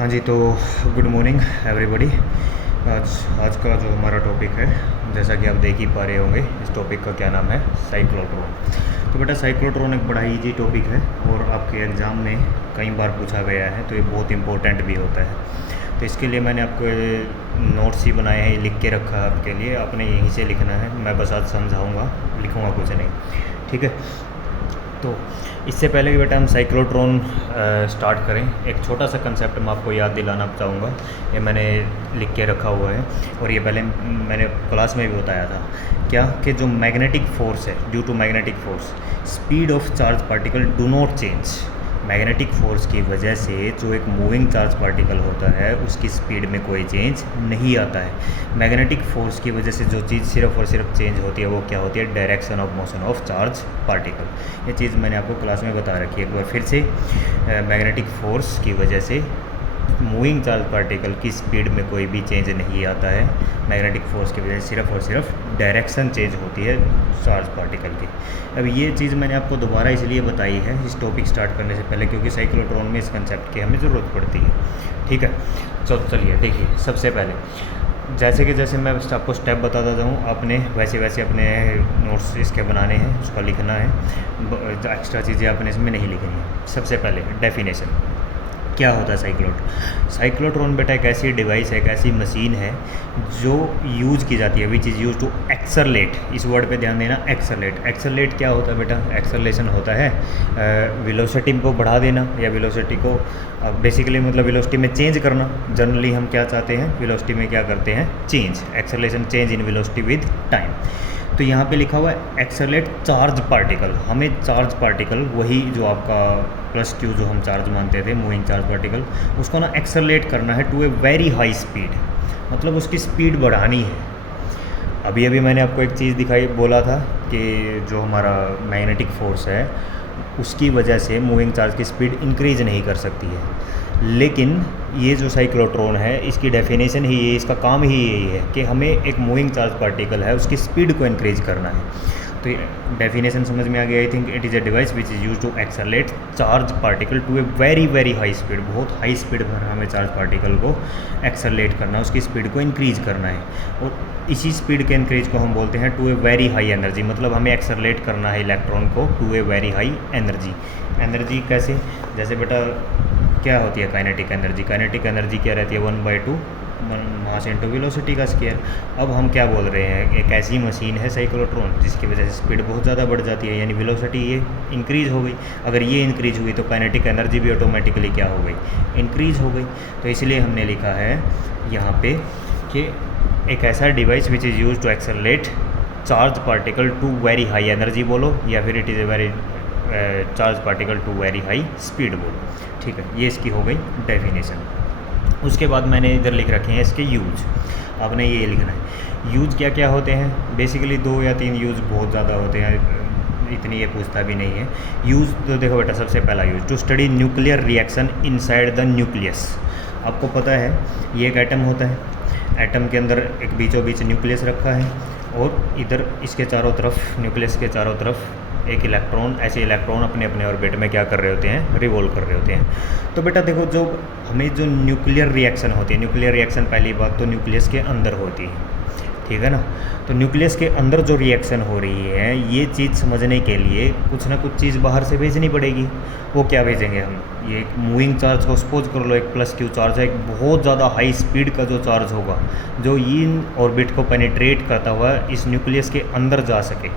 हाँ जी, तो good morning everybody. आज आज का जो हमारा टॉपिक है, जैसा कि आप देख ही पा रहे होंगे, इस टॉपिक का क्या नाम है, साइक्लोट्रॉन। तो बेटा साइक्लोट्रॉन एक बड़ा इजी टॉपिक है और आपके एग्ज़ाम में कई बार पूछा गया है, तो ये बहुत इंपॉर्टेंट भी होता है। तो इसके लिए मैंने आपको नोट्स ही बनाए हैं, ये लिख के रखा है आपके लिए, आपने यहीं से लिखना है। मैं बस आज समझाऊँगा, लिखूँगा कुछ नहीं, ठीक है। तो इससे पहले कि बेटा हम साइक्लोट्रॉन स्टार्ट करें, एक छोटा सा कंसेप्ट मैं आपको याद दिलाना चाहूँगा। ये मैंने लिख के रखा हुआ है और ये पहले मैंने क्लास में भी बताया था, क्या कि जो मैग्नेटिक फोर्स है, due to magnetic force speed of charge particle do not change. Magnetic force की वजह से जो एक मूविंग चार्ज पार्टिकल होता है उसकी स्पीड में कोई चेंज नहीं आता है। मैग्नेटिक फोर्स की वजह से जो चीज़ सिर्फ और सिर्फ चेंज होती है वो क्या होती है, direction of motion of charge particle. ये चीज़ मैंने आपको क्लास में बता रखी है एक बार फिर से। मैग्नेटिक फोर्स की वजह से मूविंग चार्ज पार्टिकल की स्पीड में कोई भी चेंज नहीं आता है। मैग्नेटिक फोर्स की वजह से सिर्फ और सिर्फ डायरेक्शन चेंज होती है चार्ज पार्टिकल की। अब ये चीज़ मैंने आपको दोबारा इसलिए बताई है इस टॉपिक स्टार्ट करने से पहले, क्योंकि साइक्लोट्रॉन में इस कंसेप्ट की हमें ज़रूरत पड़ती है, ठीक है। चलिए देखिए, सबसे पहले जैसे मैं आपको स्टेप बताता जाऊँ, आपने वैसे वैसे अपने नोट्स इसके बनाने हैं, उसका लिखना है, एक्स्ट्रा चीज़ें आपने इसमें नहीं लिखनी है। सबसे पहले डेफिनेशन क्या होता है साइक्लोट्रॉन बेटा एक ऐसी डिवाइस है, एक ऐसी मशीन है जो यूज की जाती है, विच इज़ यूज टू एक्सरलेट। इस वर्ड पे ध्यान देना, एक्सरलेट क्या होता है बेटा, एक्सरलेशन होता है वेलोसिटी को बढ़ा देना या वेलोसिटी को बेसिकली मतलब वेलोसिटी में चेंज करना। जनरली हम क्या चाहते हैं, वेलोसिटी में क्या करते हैं, change, acceleration, change in velocity with time. तो यहाँ पे लिखा हुआ है एक्सरलेट चार्ज पार्टिकल। हमें चार्ज पार्टिकल, वही जो आपका प्लस क्यू जो हम चार्ज मानते थे, मूविंग चार्ज पार्टिकल, उसको ना एक्सरलेट करना है to a very high speed, मतलब उसकी स्पीड बढ़ानी है। अभी अभी मैंने आपको एक चीज़ दिखाई, बोला था कि जो हमारा मैग्नेटिक फोर्स है उसकी वजह से मूविंग चार्ज की स्पीड इंक्रीज नहीं कर सकती है। लेकिन ये जो साइक्लोट्रॉन है इसकी डेफिनेशन ही ये, इसका काम ही यही है कि हमें एक मूविंग चार्ज पार्टिकल है उसकी स्पीड को इंक्रीज करना है। तो डेफिनेशन समझ में आ गया। I think it is a device which is use to accelerate charge particle to a very very high speed. बहुत हाई स्पीड पर हमें चार्ज पार्टिकल को एक्सरलेट करना है, उसकी स्पीड को इंक्रीज करना है। और इसी स्पीड के इंक्रीज को हम बोलते हैं to a very high energy, मतलब हमें एक्सरलेट करना है इलेक्ट्रॉन को to a very high energy. Energy कैसे, जैसे बेटा क्या होती है काइनेटिक एनर्जी, काइनेटिक एनर्जी क्या रहती है, 1/2 मास इंटू वेलोसिटी का स्क्वायर। अब हम क्या बोल रहे हैं, एक ऐसी मशीन है साइक्लोट्रॉन जिसकी वजह से स्पीड बहुत ज़्यादा बढ़ जाती है, यानी वेलोसिटी ये इंक्रीज हो गई। अगर ये इंक्रीज हुई तो काइनेटिक एनर्जी भी ऑटोमेटिकली क्या हो गई, इंक्रीज हो गई। तो इसलिए हमने लिखा है यहाँ पे कि एक ऐसा device which is use to accelerate charge particle to very high energy बोलो, या फिर it is a very charge particle to very high speed बोलो, ठीक है। ये इसकी हो गई डेफिनेशन। उसके बाद मैंने इधर लिख रखे हैं इसके यूज, आपने ये लिखना है। यूज क्या क्या होते हैं, बेसिकली 2 या 3 यूज बहुत ज़्यादा होते हैं, इतनी ये पूछता भी नहीं है। यूज तो देखो बेटा, सबसे पहला use to study nuclear reaction inside the nucleus. आपको पता है ये एक एटम होता है, एटम के अंदर एक बीचों बीच न्यूक्लियस रखा है और इधर इसके चारों तरफ, न्यूक्लियस के चारों तरफ एक इलेक्ट्रॉन, ऐसे इलेक्ट्रॉन अपने अपने ऑर्बिट में क्या कर रहे होते हैं, रिवॉल्व कर रहे होते हैं। तो बेटा देखो, जो हमें जो न्यूक्लियर रिएक्शन होती है, न्यूक्लियर रिएक्शन पहली बात तो न्यूक्लियस के अंदर होती है, ठीक है ना। तो न्यूक्लियस के अंदर जो रिएक्शन हो रही है, ये चीज़ समझने के लिए कुछ ना कुछ चीज़ बाहर से भेजनी पड़ेगी। वो क्या भेजेंगे हम, ये एक मूविंग चार्ज को सपोज कर लो, एक प्लस क्यू चार्ज है, एक बहुत ज़्यादा हाई स्पीड का जो चार्ज होगा जो इन ऑर्बिट को पेनिट्रेट करता हुआ इस न्यूक्लियस के अंदर जा सके,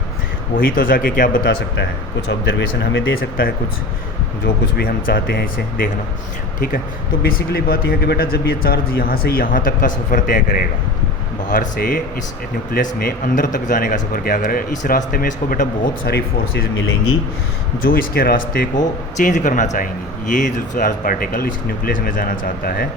वही तो जाके क्या बता सकता है, कुछ ऑब्जर्वेशन हमें दे सकता है, कुछ जो कुछ भी हम चाहते हैं इसे देखना, ठीक है। तो बेसिकली बात यह है कि बेटा जब ये चार्ज यहाँ से यहाँ तक का सफ़र तय करेगा, बाहर से इस न्यूक्लियस में अंदर तक जाने का सफ़र क्या करेगा, इस रास्ते में इसको बेटा बहुत सारी फोर्सेस मिलेंगी जो इसके रास्ते को चेंज करना चाहेंगी। ये जो चार्ज पार्टिकल इस न्यूक्लियस में जाना चाहता है,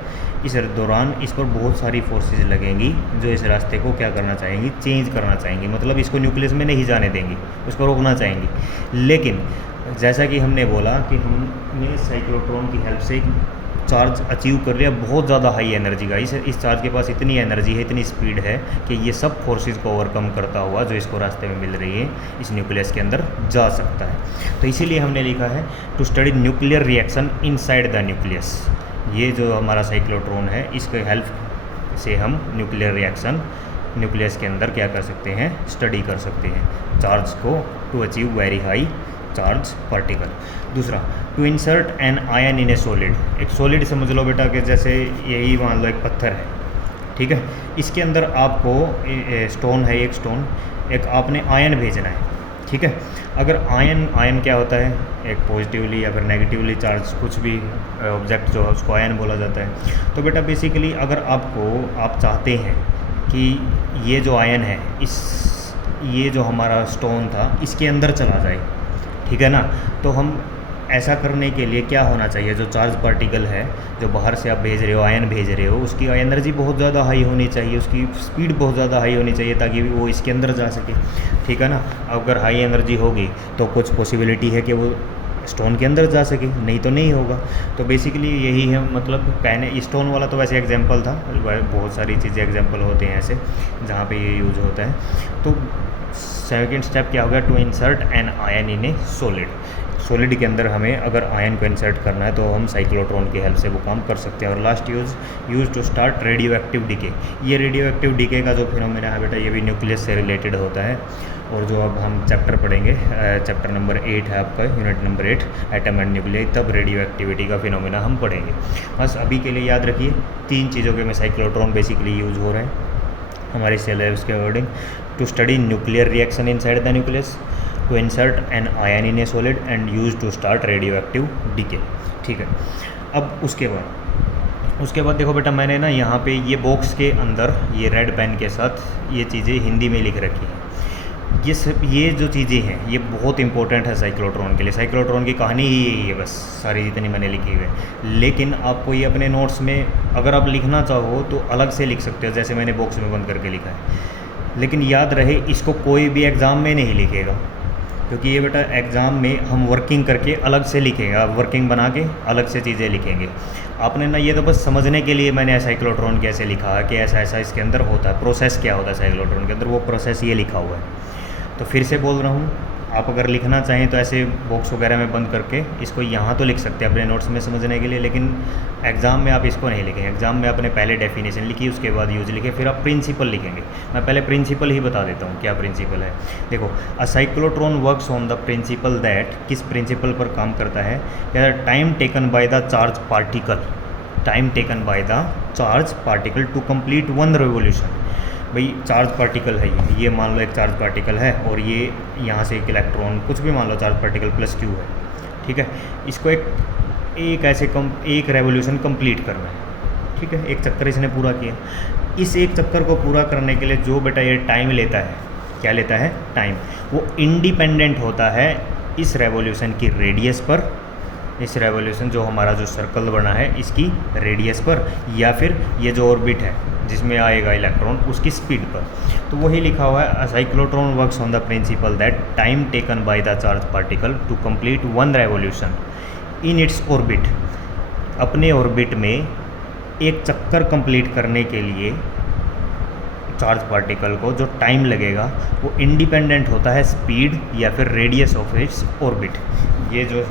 इस दौरान इस पर बहुत सारी फोर्सेस लगेंगी जो इस रास्ते को क्या करना चाहेंगी, चेंज करना चाहेंगी, मतलब इसको न्यूक्लियस में नहीं जाने देंगी, उसको रोकना चाहेंगी। लेकिन जैसा कि हमने बोला कि हमने साइक्लोट्रॉन की हेल्प से चार्ज अचीव कर लिया बहुत ज़्यादा हाई एनर्जी का, इस चार्ज के पास इतनी एनर्जी है, इतनी स्पीड है कि ये सब फोर्सेस को ओवरकम करता हुआ जो इसको रास्ते में मिल रही है इस न्यूक्लियस के अंदर जा सकता है। तो इसीलिए हमने लिखा है to study nuclear reaction inside the nucleus. ये जो हमारा साइक्लोट्रॉन है, इसके हेल्प से हम न्यूक्लियर रिएक्शन न्यूक्लियस के अंदर क्या कर सकते हैं, स्टडी कर सकते हैं चार्ज को, to achieve very high charge particle. दूसरा, to insert an ion in a solid. एक सॉलिड समझ लो बेटा कि जैसे यही मान लो एक पत्थर है, ठीक है, इसके अंदर आपको स्टोन है, एक स्टोन, एक आपने आयन भेजना है, ठीक है। अगर आयन क्या होता है, एक पॉजिटिवली या फिर नेगेटिवली चार्ज कुछ भी ऑब्जेक्ट जो है उसको आयन बोला जाता है। तो बेटा बेसिकली अगर आप चाहते हैं कि ये जो आयन है ये जो हमारा स्टोन था इसके अंदर चला जाए, ठीक है ना, तो हम ऐसा करने के लिए क्या होना चाहिए, जो चार्ज पार्टिकल है जो बाहर से आप भेज रहे हो, आयन भेज रहे हो, उसकी एनर्जी बहुत ज़्यादा हाई होनी चाहिए, उसकी स्पीड बहुत ज़्यादा हाई होनी चाहिए ताकि वो इसके अंदर जा सके, ठीक है ना। अगर हाई एनर्जी होगी तो कुछ पॉसिबिलिटी है कि वो स्टोन के अंदर जा सके, नहीं तो नहीं होगा। तो बेसिकली यही है, मतलब कहने स्टोन वाला तो वैसे एग्जांपल था, बहुत सारी चीज़ें एग्जांपल होते हैं ऐसे जहाँ पे ये यूज होता है। तो सेकंड स्टेप क्या होगा, to insert an ion in a solid के अंदर हमें अगर आयन को इंसर्ट करना है तो हम साइक्लोट्रॉन की हेल्प से वो काम कर सकते हैं। और last use to start radioactive decay. ये रेडियो एक्टिव डीके का जो फिनोमेना है बेटा, ये भी न्यूक्लियस से रिलेटेड होता है। और जो अब हम चैप्टर पढ़ेंगे, चैप्टर नंबर 8 है आपका, यूनिट नंबर 8, एटम एंड न्यूक्लियई, तब रेडियो एक्टिविटी का फिनोमेना हम पढ़ेंगे। बस अभी के लिए याद रखिए 3 चीज़ों के में साइक्लोट्रॉन बेसिकली यूज़ हो रहे हैं हमारे सिलेबस के according. To study nuclear reaction inside the nucleus, to insert an ion in a solid and use to start radioactive decay, ठीक है। अब उसके बाद देखो बेटा, मैंने ना यहाँ पे ये बॉक्स के अंदर ये रेड पेन के साथ ये चीज़ें हिंदी में लिख रखी हैं। ये जो चीज़ें हैं ये बहुत इंपॉर्टेंट है साइक्लोट्रॉन के लिए। साइक्लोट्रॉन की कहानी ही यही है बस, सारी जितनी मैंने लिखी हुई है। लेकिन आपको ये अपने नोट्स में अगर आप लिखना चाहो तो अलग से लिख सकते हो, जैसे मैंने बॉक्स में बंद करके लिखा है। लेकिन याद रहे, इसको कोई भी एग्ज़ाम में नहीं लिखेगा, क्योंकि ये बेटा एग्ज़ाम में हम वर्किंग करके अलग से लिखेंगे, वर्किंग बना के अलग से चीज़ें लिखेंगे। आपने ना ये तो बस समझने के लिए मैंने साइक्लोट्रॉन कैसे लिखा कि ऐसा ऐसा इसके अंदर होता है, प्रोसेस क्या होता है साइक्लोट्रॉन के अंदर, वो प्रोसेस ये लिखा हुआ है। तो फिर से बोल रहा हूँ, आप अगर लिखना चाहें तो ऐसे बॉक्स वगैरह में बंद करके इसको यहाँ तो लिख सकते हैं अपने नोट्स में समझने के लिए, लेकिन एग्ज़ाम में आप इसको नहीं लिखेंगे। एग्ज़ाम में आपने पहले डेफिनेशन लिखी, उसके बाद यूज लिखे, फिर आप प्रिंसिपल लिखेंगे। मैं पहले प्रिंसिपल ही बता देता हूँ क्या प्रिंसिपल है। देखो, a cyclotron works on the principle that, किस प्रिंसिपल पर काम करता है, क्या time taken by the charge particle to complete one revolution. भाई चार्ज पार्टिकल है ये मान लो एक चार्ज पार्टिकल है, और ये यहाँ से एक इलेक्ट्रॉन, कुछ भी मान लो चार्ज पार्टिकल प्लस क्यू है, ठीक है। इसको एक रेवोल्यूशन कंप्लीट करना है, ठीक है। एक चक्कर इसने पूरा किया। इस एक चक्कर को पूरा करने के लिए जो बेटा ये टाइम लेता है, क्या लेता है, टाइम, वो इंडिपेंडेंट होता है इस रेवोल्यूशन की रेडियस पर, इस रेवोल्यूशन जो हमारा जो सर्कल बना है इसकी रेडियस पर, या फिर ये जो ऑर्बिट है जिसमें आएगा इलेक्ट्रॉन उसकी स्पीड पर। तो वही लिखा हुआ है, cyclotron works on the principle that time taken by the charge particle to complete one revolution in its orbit. अपने ऑर्बिट में एक चक्कर कंप्लीट करने के लिए चार्ज पार्टिकल को जो टाइम लगेगा वो इंडिपेंडेंट होता है स्पीड या फिर रेडियस ऑफ इट्स ऑर्बिट। ये जो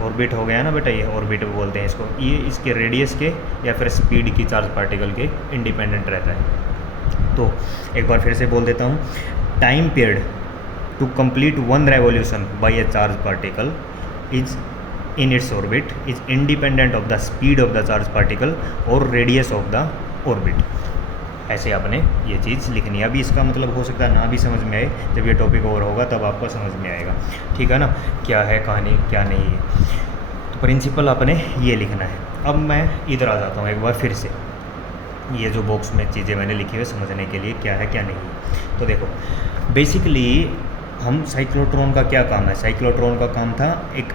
ऑर्बिट हो गया ना बेटा, ये ऑर्बिट बोलते हैं इसको, ये इसके रेडियस के या फिर स्पीड की चार्ज पार्टिकल के इंडिपेंडेंट रहता है। तो एक बार फिर से बोल देता हूँ, time period to complete one revolution by a charge particle is in its orbit is independent of the speed of the charge particle और रेडियस ऑफ द ऑर्बिट। ऐसे आपने ये चीज़ लिखनी है। अभी इसका मतलब हो सकता है ना भी समझ में आए, जब ये टॉपिक ओवर होगा तब आपको समझ में आएगा, ठीक है ना, क्या है कहानी क्या नहीं है। तो प्रिंसिपल आपने ये लिखना है। अब मैं इधर आ जाता हूँ एक बार फिर से, ये जो बॉक्स में चीज़ें मैंने लिखी हुई समझने के लिए क्या है क्या नहीं है। तो देखो, बेसिकली हम साइक्लोट्रॉन का क्या काम है, साइक्लोट्रॉन का काम था एक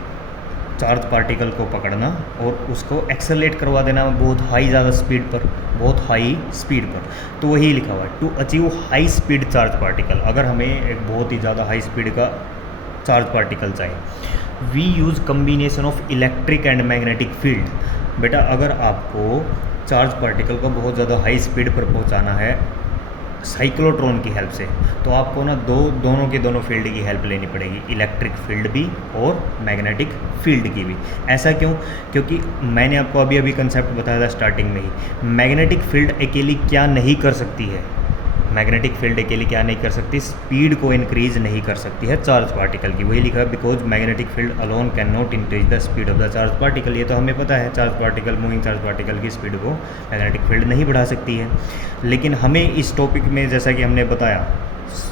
चार्ज पार्टिकल को पकड़ना और उसको एक्सेलरेट करवा देना बहुत हाई ज़्यादा स्पीड पर, बहुत हाई स्पीड पर। तो वही लिखा हुआ है, to achieve high speed charge particle. अगर हमें एक बहुत ही ज़्यादा हाई स्पीड का चार्ज पार्टिकल चाहिए, we use combination of electric and magnetic field. बेटा अगर आपको चार्ज पार्टिकल को बहुत ज़्यादा हाई स्पीड पर पहुंचाना है साइक्लोट्रॉन की हेल्प से, तो आपको ना दोनों के दोनों फील्ड की हेल्प लेनी पड़ेगी, इलेक्ट्रिक फील्ड भी और मैग्नेटिक फील्ड की भी। ऐसा क्यों? क्योंकि मैंने आपको अभी अभी कंसेप्ट बताया था स्टार्टिंग में ही, मैग्नेटिक फील्ड अकेली क्या नहीं कर सकती है, मैग्नेटिक फील्ड अकेली क्या नहीं कर सकती, स्पीड को इंक्रीज नहीं कर सकती है चार्ज पार्टिकल की। वही लिखा है, because magnetic field alone can not increase the speed of the charge particle. ये तो हमें पता है, charge particle, moving charge particle की स्पीड को मैग्नेटिक फील्ड नहीं बढ़ा सकती है। लेकिन हमें इस टॉपिक में, जैसा कि हमने बताया,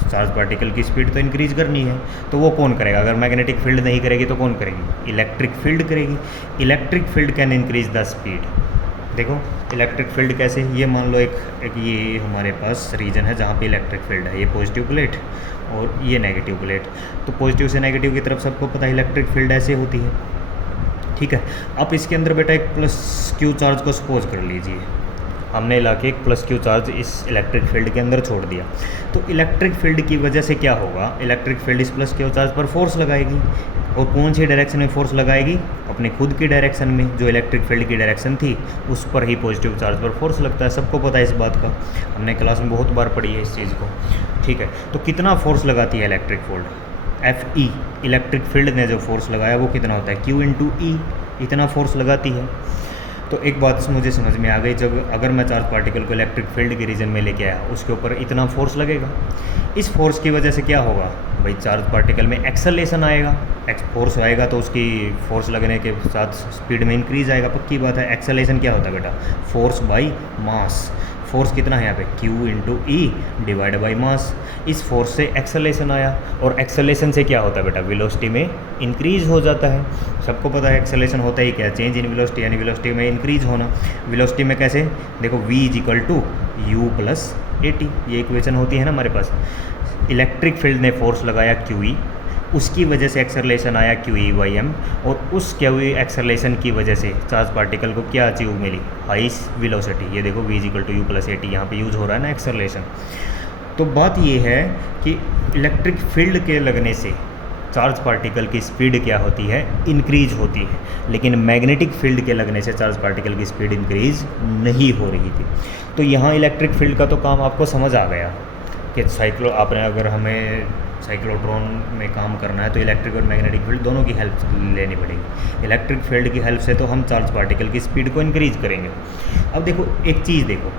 चार्ज पार्टिकल की स्पीड तो इंक्रीज करनी है, तो वो कौन करेगा? अगर मैग्नेटिक फील्ड नहीं करेगी तो कौन करेगी? इलेक्ट्रिक फील्ड करेगी। Electric field can increase the speed. देखो इलेक्ट्रिक फील्ड कैसे, ये मान लो एक ये हमारे पास रीजन है जहाँ पे इलेक्ट्रिक फील्ड है, ये पॉजिटिव प्लेट और ये नेगेटिव प्लेट। तो पॉजिटिव से नेगेटिव की तरफ सबको पता है इलेक्ट्रिक फील्ड ऐसे होती है, ठीक है। अब इसके अंदर बेटा एक प्लस क्यू चार्ज को सपोज कर लीजिए, हमने ला के एक प्लस क्यू चार्ज इस इलेक्ट्रिक फील्ड के अंदर छोड़ दिया, तो इलेक्ट्रिक फील्ड की वजह से क्या होगा? इलेक्ट्रिक फील्ड इस प्लस क्यू चार्ज पर फोर्स लगाएगी, और कौन सी डायरेक्शन में फोर्स लगाएगी? अपने खुद की डायरेक्शन में, जो इलेक्ट्रिक फील्ड की डायरेक्शन थी उस पर ही पॉजिटिव चार्ज पर फोर्स लगता है। सबको पता है इस बात का, हमने क्लास में बहुत बार पढ़ी है इस चीज़ को, ठीक है। तो कितना फोर्स लगाती है electric field? Fe, electric field ने जो फोर्स लगाया वो कितना होता है? Q इंटू ई, इतना फोर्स लगाती है। तो एक बात मुझे समझ में आ गई, जब अगर मैं चार्ज पार्टिकल को इलेक्ट्रिक फील्ड के रीजन में लेके आया, उसके ऊपर इतना फोर्स लगेगा, इस फोर्स की वजह से क्या होगा भाई? चार्ज पार्टिकल में एक्सेलरेशन आएगा, फोर्स आएगा तो उसकी फोर्स लगने के साथ स्पीड में इंक्रीज आएगा, पक्की बात है। एक्सेलरेशन क्या होता है बेटा? Force by mass. फोर्स कितना है यहाँ पे? Q into E divide by mass. इस फोर्स से एक्सेलरेशन आया, और एक्सेलरेशन से क्या होता है बेटा? वेलोसिटी में इंक्रीज हो जाता है। सबको पता है एक्सेलरेशन होता ही क्या? चेंज इन वेलोसिटी, यानी वेलोसिटी में इंक्रीज होना। वेलोसिटी में कैसे? देखो v is equal to u plus a t, ये इक्वेशन होती है ना हमारे पास। इलेक्ट्रिक फील्ड ने फोर्स लगाया QE, उसकी वजह से एक्सेलरेशन आया QE बाई एम, और उस QE एक्सेलरेशन की वजह से चार्ज पार्टिकल को क्या अचीव मिली? High velocity. ये देखो v is equal to u plus a t, यहाँ पर यूज हो रहा है ना एक्सेलरेशन। तो बात ये है कि इलेक्ट्रिक फील्ड के लगने से चार्ज पार्टिकल की स्पीड क्या होती है? इंक्रीज होती है, लेकिन मैग्नेटिक फील्ड के लगने से चार्ज पार्टिकल की स्पीड इंक्रीज नहीं हो रही थी। तो यहाँ इलेक्ट्रिक फील्ड का तो काम आपको समझ आ गया कि आपने अगर हमें साइक्लोट्रॉन में काम करना है तो इलेक्ट्रिक और मैग्नेटिक फील्ड दोनों की हेल्प लेनी पड़ेगी। इलेक्ट्रिक फील्ड की हेल्प से तो हम चार्ज पार्टिकल की स्पीड को इंक्रीज करेंगे। अब देखो एक चीज़ देखो,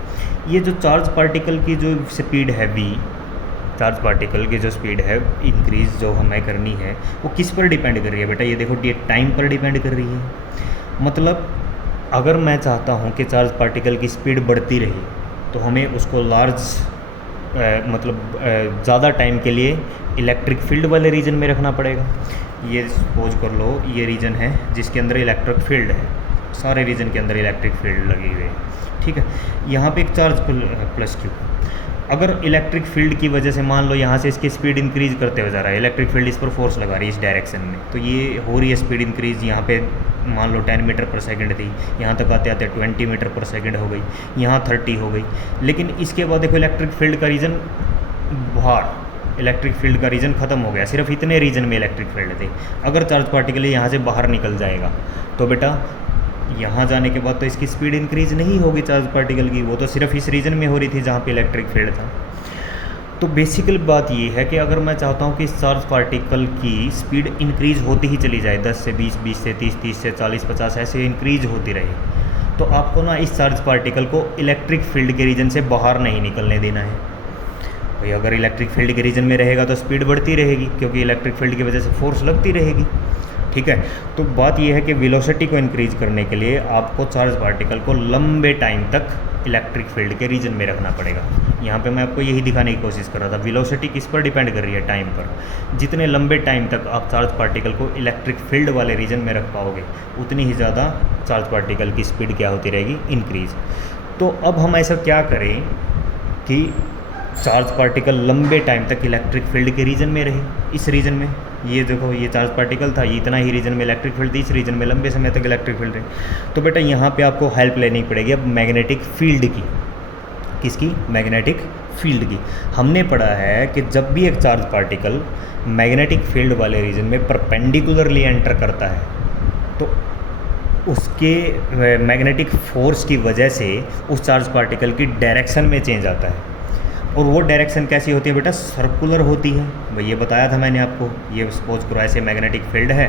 ये जो चार्ज पार्टिकल की जो स्पीड है v, चार्ज पार्टिकल की जो स्पीड है इंक्रीज जो हमें करनी है, वो किस पर डिपेंड कर रही है बेटा? ये देखो टाइम पर डिपेंड कर रही है। मतलब अगर मैं चाहता हूँ कि चार्ज पार्टिकल की स्पीड बढ़ती रहे, तो हमें उसको ज़्यादा टाइम के लिए इलेक्ट्रिक फील्ड वाले रीजन में रखना पड़ेगा। ये सपोज कर लो ये रीजन है जिसके अंदर इलेक्ट्रिक फील्ड है, सारे रीजन के अंदर इलेक्ट्रिक फील्ड लगी हुई है, ठीक है। यहाँ पे एक चार्ज प्लस क्यू, अगर इलेक्ट्रिक फील्ड की वजह से मान लो यहाँ से इसकी स्पीड इंक्रीज करते हुए जा रहा है, इलेक्ट्रिक फील्ड इस पर फोर्स लगा रही है इस डायरेक्शन में, तो ये हो रही है स्पीड इंक्रीज। यहाँ पे मान लो 10 मीटर पर सेकंड थी, यहाँ तक आते आते 20 मीटर पर सेकंड हो गई, यहाँ 30 हो गई। लेकिन इसके बाद देखो इलेक्ट्रिक फील्ड का रीजन बाहर, इलेक्ट्रिक फील्ड का रीजन ख़त्म हो गया, सिर्फ इतने रीजन में इलेक्ट्रिक फील्ड थी। अगर चार्ज पार्टिकल यहाँ से बाहर निकल जाएगा तो बेटा यहाँ जाने के बाद तो इसकी स्पीड इंक्रीज नहीं होगी चार्ज पार्टिकल की, वो तो सिर्फ इस रीजन में हो रही थी जहाँ पे इलेक्ट्रिक फील्ड था। तो बेसिकल बात ये है कि अगर मैं चाहता हूँ कि इस चार्ज पार्टिकल की स्पीड इंक्रीज होती ही चली जाए, 10 से 20, 20 से 30, 30 से 40, 50 ऐसे इंक्रीज होती रहे, तो आपको ना इस चार्ज पार्टिकल को इलेक्ट्रिक फील्ड के रीजन से बाहर नहीं निकलने देना है भाई। अगर इलेक्ट्रिक फील्ड के रीजन में रहेगा तो स्पीड बढ़ती रहेगी, क्योंकि इलेक्ट्रिक फील्ड की वजह से फोर्स लगती रहेगी, ठीक है। तो बात यह है कि वेलोसिटी को इंक्रीज करने के लिए आपको चार्ज पार्टिकल को लंबे टाइम तक इलेक्ट्रिक फील्ड के रीजन में रखना पड़ेगा। यहाँ पे मैं आपको यही दिखाने की कोशिश कर रहा था, वेलोसिटी किस पर डिपेंड कर रही है? टाइम पर। जितने लंबे टाइम तक आप चार्ज पार्टिकल को इलेक्ट्रिक फील्ड वाले रीजन में रख पाओगे, उतनी ही ज़्यादा चार्ज पार्टिकल की स्पीड क्या होती रहेगी? इंक्रीज। तो अब हम ऐसा क्या करें कि चार्ज पार्टिकल लंबे टाइम तक इलेक्ट्रिक फील्ड के रीजन में रहे, इस रीजन में। ये देखो ये चार्ज पार्टिकल था, ये इतना ही रीजन में इलेक्ट्रिक फील्ड थी, इस रीजन में लंबे समय तक इलेक्ट्रिक फील्ड रहे। तो बेटा यहाँ पे आपको हेल्प लेनी पड़ेगी अब मैग्नेटिक फील्ड की। किसकी? मैग्नेटिक फील्ड की। हमने पढ़ा है कि जब भी एक चार्ज पार्टिकल मैग्नेटिक फील्ड वाले रीजन में परपेंडिकुलरली एंटर करता है, तो उसके मैग्नेटिक फोर्स की वजह से उस चार्ज पार्टिकल की डायरेक्शन में चेंज आता है। और वो डायरेक्शन कैसी होती है बेटा, सर्कुलर होती है। भाई ये बताया था मैंने आपको। ये सपोज करो ऐसे मैग्नेटिक फील्ड है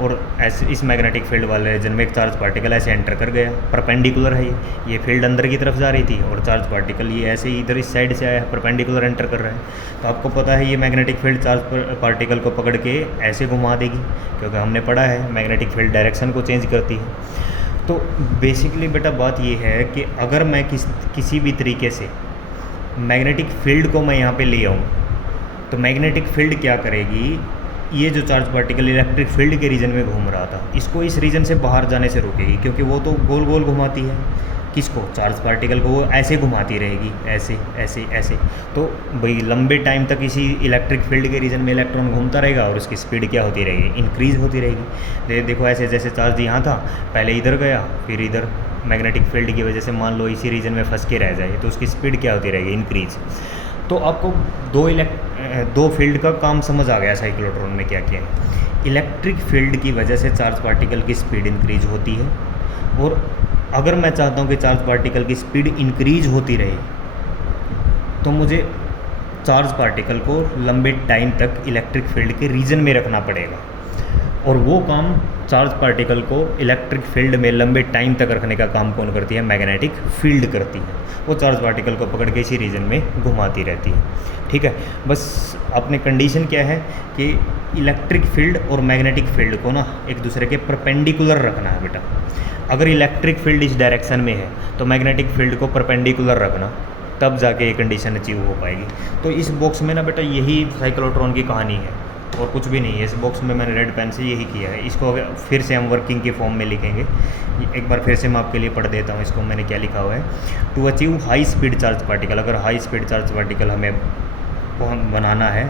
और ऐसे इस मैग्नेटिक फील्ड वाले रीजन में एक चार्ज पार्टिकल ऐसे एंटर कर गया, परपेंडिकुलर है ये फील्ड अंदर की तरफ जा रही थी और चार्ज पार्टिकल ये ऐसे ही इधर इस साइड से आया, परपेंडिकुलर एंटर कर रहा है। तो आपको पता है ये मैग्नेटिक फील्ड चार्ज पार्टिकल को पकड़ के ऐसे घुमा देगी, क्योंकि हमने पढ़ा है मैग्नेटिक फील्ड डायरेक्शन को चेंज करती है। तो बेसिकली बेटा बात ये है कि अगर मैं किसी भी तरीके से मैग्नेटिक फील्ड को मैं यहाँ पे ले आऊँ, तो मैग्नेटिक फील्ड क्या करेगी, ये जो चार्ज पार्टिकल इलेक्ट्रिक फील्ड के रीजन में घूम रहा था, इसको इस रीजन से बाहर जाने से रोकेगी, क्योंकि वो तो गोल गोल घुमाती है। किसको, चार्ज पार्टिकल को, वो ऐसे घुमाती रहेगी, ऐसे ऐसे ऐसे। तो भाई लंबे टाइम तक इसी इलेक्ट्रिक फील्ड के रीजन में इलेक्ट्रॉन घूमता रहेगा और उसकी स्पीड क्या होती रहेगी, इंक्रीज़ होती रहेगी। देखो ऐसे जैसे चार्ज यहाँ था, पहले इधर गया फिर इधर, मैग्नेटिक फील्ड की वजह से मान लो इसी रीजन में फंस के रह जाए, तो उसकी स्पीड क्या होती रहेगी, इंक्रीज। तो आपको दो फील्ड का काम समझ आ गया साइक्लोट्रॉन में क्या क्या है। इलेक्ट्रिक फील्ड की वजह से चार्ज पार्टिकल की स्पीड इंक्रीज होती है, और अगर मैं चाहता हूँ कि चार्ज पार्टिकल की स्पीड इंक्रीज होती रहे, तो मुझे चार्ज पार्टिकल को लंबे टाइम तक इलेक्ट्रिक फील्ड के रीजन में रखना पड़ेगा, और वो काम चार्ज पार्टिकल को इलेक्ट्रिक फील्ड में लंबे टाइम तक रखने का काम कौन करती है, मैग्नेटिक फील्ड करती है। वो चार्ज पार्टिकल को पकड़ के इसी रीजन में घुमाती रहती है। ठीक है, बस अपने कंडीशन क्या है कि इलेक्ट्रिक फील्ड और मैग्नेटिक फील्ड को ना एक दूसरे के परपेंडिकुलर रखना है बेटा। अगर इलेक्ट्रिक फील्ड इस डायरेक्शन में है तो मैग्नेटिक फील्ड को परपेंडिकुलर रखना, तब जाके ये कंडीशन अचीव हो पाएगी। तो इस बॉक्स में ना बेटा यही साइक्लोट्रॉन की कहानी है और कुछ भी नहीं है। इस बॉक्स में मैंने रेड पेन से यही किया है। इसको फिर से हम वर्किंग के फॉर्म में लिखेंगे। एक बार फिर से मैं आपके लिए पढ़ देता हूँ इसको, मैंने क्या लिखा हुआ है। To achieve high speed charge particle, अगर हाई स्पीड चार्ज पार्टिकल हमें बनाना है,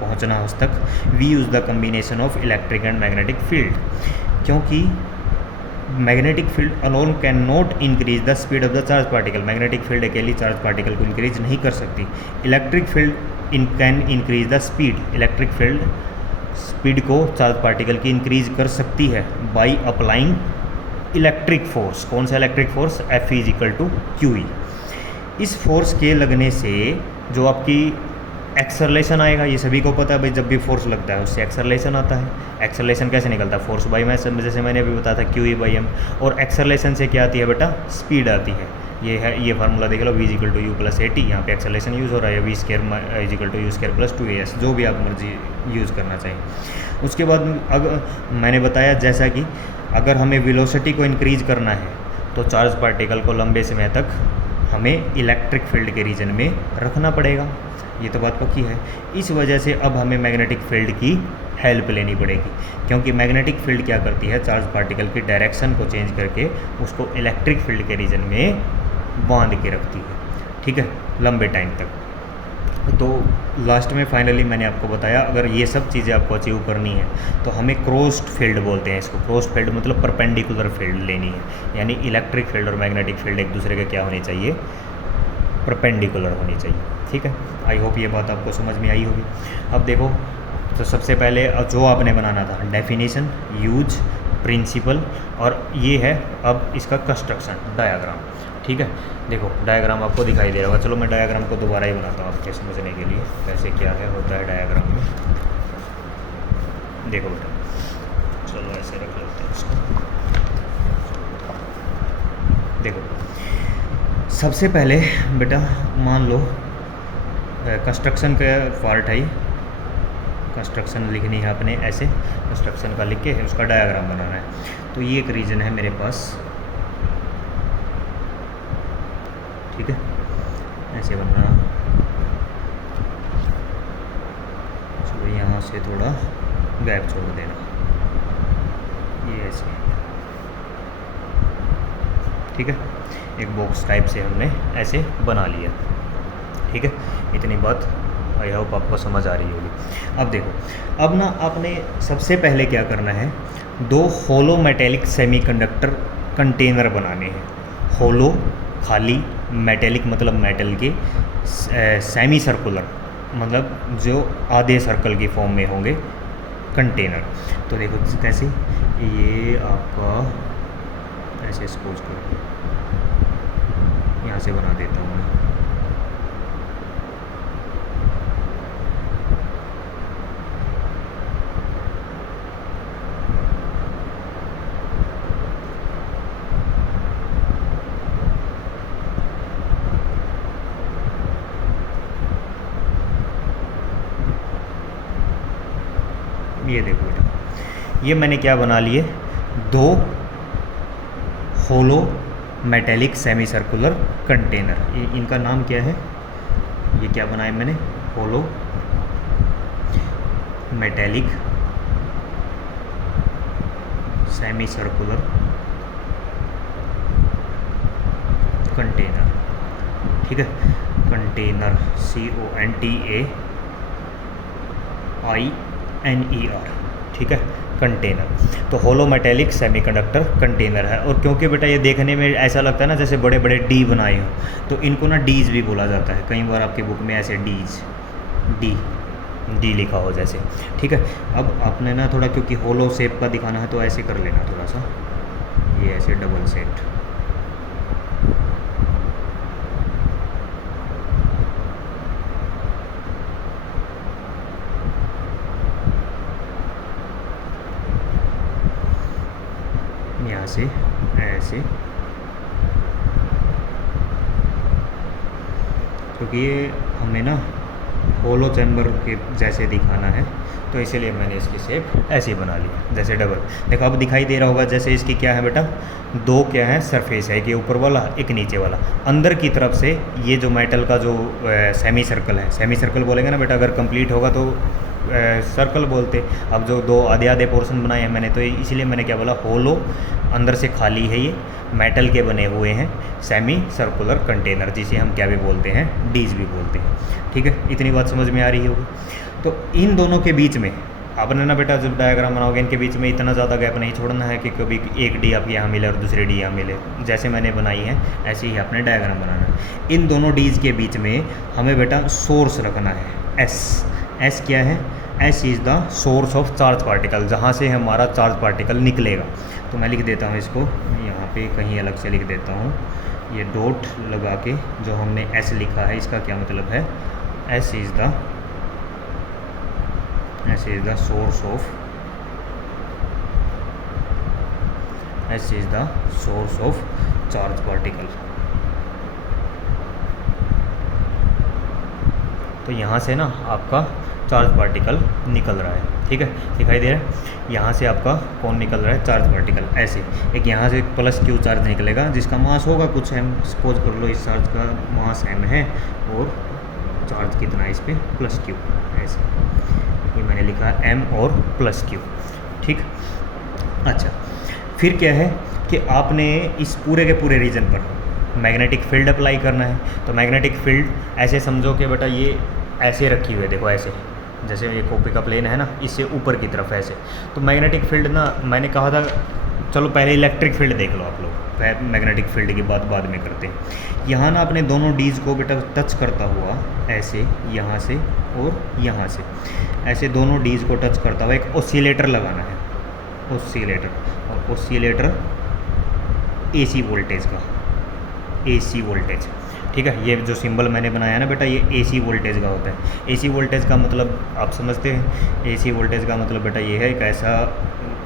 पहुँचना उस तक, we use the combination of electric and magnetic field, क्योंकि magnetic field alone can not increase the speed of the charge particle. Magnetic field अकेली charge particle को इंक्रीज नहीं कर सकती। Electric field can increase the speed, electric field speed को charge particle की increase कर सकती है बाई अप्लाइंग इलेक्ट्रिक फोर्स। कौन सा electric force, F is equal to QE। इस फोर्स के लगने से जो आपकी एक्सेलरेशन आएगा, ये सभी को पता है भाई, जब भी फोर्स लगता है उससे एक्सेलरेशन आता है। एक्सेलरेशन कैसे निकलता है, फोर्स बाई मैस, जैसे मैंने अभी बताया था QE/m। और एक्सेलरेशन से क्या आती है बेटा, स्पीड आती है। ये है, ये फार्मूला देख लो, v इक्वल टू U+AT। यहाँ पे एक्सेलरेशन यूज़ हो रहा है, v² is equal to U² + 2as, जो भी आप मर्जी यूज़ करना चाहिए। उसके बाद अगर मैंने बताया जैसा कि अगर हमें वेलोसिटी को इंक्रीज करना है तो चार्ज पार्टिकल को लंबे समय तक हमें इलेक्ट्रिक फील्ड के रीजन में रखना पड़ेगा। ये तो बात पक्की है। इस वजह से अब हमें मैग्नेटिक फील्ड की हेल्प लेनी पड़ेगी, क्योंकि मैग्नेटिक फील्ड क्या करती है, चार्ज पार्टिकल की डायरेक्शन को चेंज करके उसको इलेक्ट्रिक फील्ड के रीजन में बांध के रखती है। ठीक है, लंबे टाइम तक। तो लास्ट में फाइनली मैंने आपको बताया, अगर ये सब चीज़ें आपको अचीव करनी है तो हमें क्रॉस्ड फील्ड बोलते हैं इसको। क्रॉस्ड फील्ड मतलब परपेंडिकुलर फील्ड लेनी है, यानी इलेक्ट्रिक फील्ड और मैग्नेटिक फील्ड एक दूसरे के क्या होनी चाहिए, परपेंडिकुलर होनी चाहिए। ठीक है, आई होप ये बात आपको समझ में आई होगी। अब देखो, तो सबसे पहले जो आपने बनाना था, डेफिनेशन, यूज, प्रिंसिपल, और ये है अब इसका कंस्ट्रक्शन, डायग्राम। ठीक है, देखो डायग्राम आपको दिखाई दे रहा होगा। चलो मैं डायग्राम को दोबारा ही बनाता हूँ आपके समझने के लिए, कैसे क्या है होता है डायग्राम में। देखो बेटा, चलो ऐसे रख लेते हैं इसको। देखो सबसे पहले बेटा मान लो कंस्ट्रक्शन का पार्ट है, कंस्ट्रक्शन लिखनी है अपने ऐसे, कंस्ट्रक्शन का लिख के उसका डायग्राम बनाना है। तो ये एक रीजन है मेरे पास, ठीक है, ऐसे बनना। चलो यहाँ से थोड़ा गैप छोड़ देना, ये ऐसे, ठीक है। एक बॉक्स टाइप से हमने ऐसे बना लिया, ठीक है। इतनी बात आई होप आपको समझ आ रही होगी। अब देखो, अब ना आपने सबसे पहले क्या करना है, दो होलो मेटेलिक सेमीकंडक्टर कंटेनर बनाने हैं। होलो खाली, मेटेलिक मतलब मेटल के, सेमी सर्कुलर मतलब जो आधे सर्कल की फॉर्म में होंगे कंटेनर। तो देखो कैसे, ये आपका ऐसे सपोज करो, यहाँ से बना देता हूँ मैं, ये देखो बेटा, ये मैंने क्या बना लिए, दो होलो मेटेलिक सेमी सर्कुलर कंटेनर। इनका नाम क्या है, ये क्या बनाया मैंने, होलो मेटेलिक सेमी सर्कुलर कंटेनर। ठीक है, कंटेनर CONTAINER। ठीक है, कंटेनर। तो होलो मेटेलिक सेमीकंडक्टर कंटेनर है। और क्योंकि बेटा ये देखने में ऐसा लगता है ना जैसे बड़े बड़े डी बनाए हो, तो इनको ना डीज भी बोला जाता है। कई बार आपकी बुक में ऐसे डीज डी लिखा हो जैसे। ठीक है, अब आपने ना थोड़ा, क्योंकि होलो शेप का दिखाना है तो ऐसे कर लेना थोड़ा सा, ये ऐसे डबल सेट। यहाँ से ऐसे, क्योंकि ये हमें ना होलो चैम्बर के जैसे दिखाना है, तो इसीलिए मैंने इसकी शेप ऐसी बना ली, जैसे डबल। देखो अब दिखाई दे रहा होगा, जैसे इसकी क्या है बेटा, दो क्या है सरफेस है, एक ये ऊपर वाला एक नीचे वाला। अंदर की तरफ से ये जो मेटल का जो सेमी सर्कल है, सेमी सर्कल बोलेंगे ना बेटा, अगर कंप्लीट होगा तो सर्कल बोलते। अब जो दो आधे आधे पोर्शन बनाए हैं मैंने, तो इसीलिए मैंने क्या बोला, होलो, अंदर से खाली है, ये मेटल के बने हुए हैं सेमी सर्कुलर कंटेनर, जिसे हम क्या भी बोलते हैं, डीज भी बोलते हैं। ठीक है, इतनी बात समझ में आ रही होगी। तो इन दोनों के बीच में आपने ना बेटा जब डायग्राम बनाओगे, इनके बीच में इतना ज़्यादा गैप नहीं छोड़ना है कि कभी एक डी आपको यहाँ मिले और दूसरी डी यहाँ मिले। जैसे मैंने बनाई है ऐसे ही आपने डायग्राम बनाना है। इन दोनों डीज के बीच में हमें बेटा सोर्स रखना है, एस क्या है, S is the source of charge particle, जहाँ से हमारा चार्ज पार्टिकल निकलेगा। तो मैं लिख देता हूँ इसको यहाँ पे कहीं अलग से लिख देता हूँ, ये डॉट लगा के जो हमने एस लिखा है, इसका क्या मतलब है, S is the source of charge particle. तो यहाँ से ना आपका चार्ज पार्टिकल निकल रहा है। ठीक है, दिखाई दे रहा है, यहाँ से आपका कौन निकल रहा है, चार्ज पार्टिकल। ऐसे एक यहाँ से प्लस क्यू चार्ज निकलेगा, जिसका मास होगा कुछ एम, सपोज कर लो इस चार्ज का मास एम है और चार्ज कितना है इस पर, प्लस क्यू। ऐसे ये मैंने लिखा है एम और प्लस क्यू। ठीक, अच्छा फिर क्या है कि आपने इस पूरे के पूरे रीजन पर मैग्नेटिक फील्ड अप्लाई करना है। तो मैग्नेटिक फील्ड ऐसे समझो कि बेटा ये ऐसे रखी हुई है, देखो ऐसे, जैसे ये कॉपी का प्लेन है ना, इससे ऊपर की तरफ ऐसे। तो मैग्नेटिक फील्ड ना, मैंने कहा था चलो पहले इलेक्ट्रिक फील्ड देख लो आप लोग, मैग्नेटिक फील्ड की बात बाद में करते हैं। यहाँ ना अपने दोनों डीज को बेटा टच करता हुआ ऐसे, यहाँ से और यहाँ से, ऐसे दोनों डीज को टच करता हुआ एक ऑसिलेटर लगाना है, ऑसिलेटर। और ऑसिलेटर एसी वोल्टेज का, एसी वोल्टेज। ठीक है, ये जो सिंबल मैंने बनाया ना बेटा, ये एसी वोल्टेज का होता है। एसी वोल्टेज का मतलब आप समझते हैं, एसी वोल्टेज का मतलब बेटा ये है एक ऐसा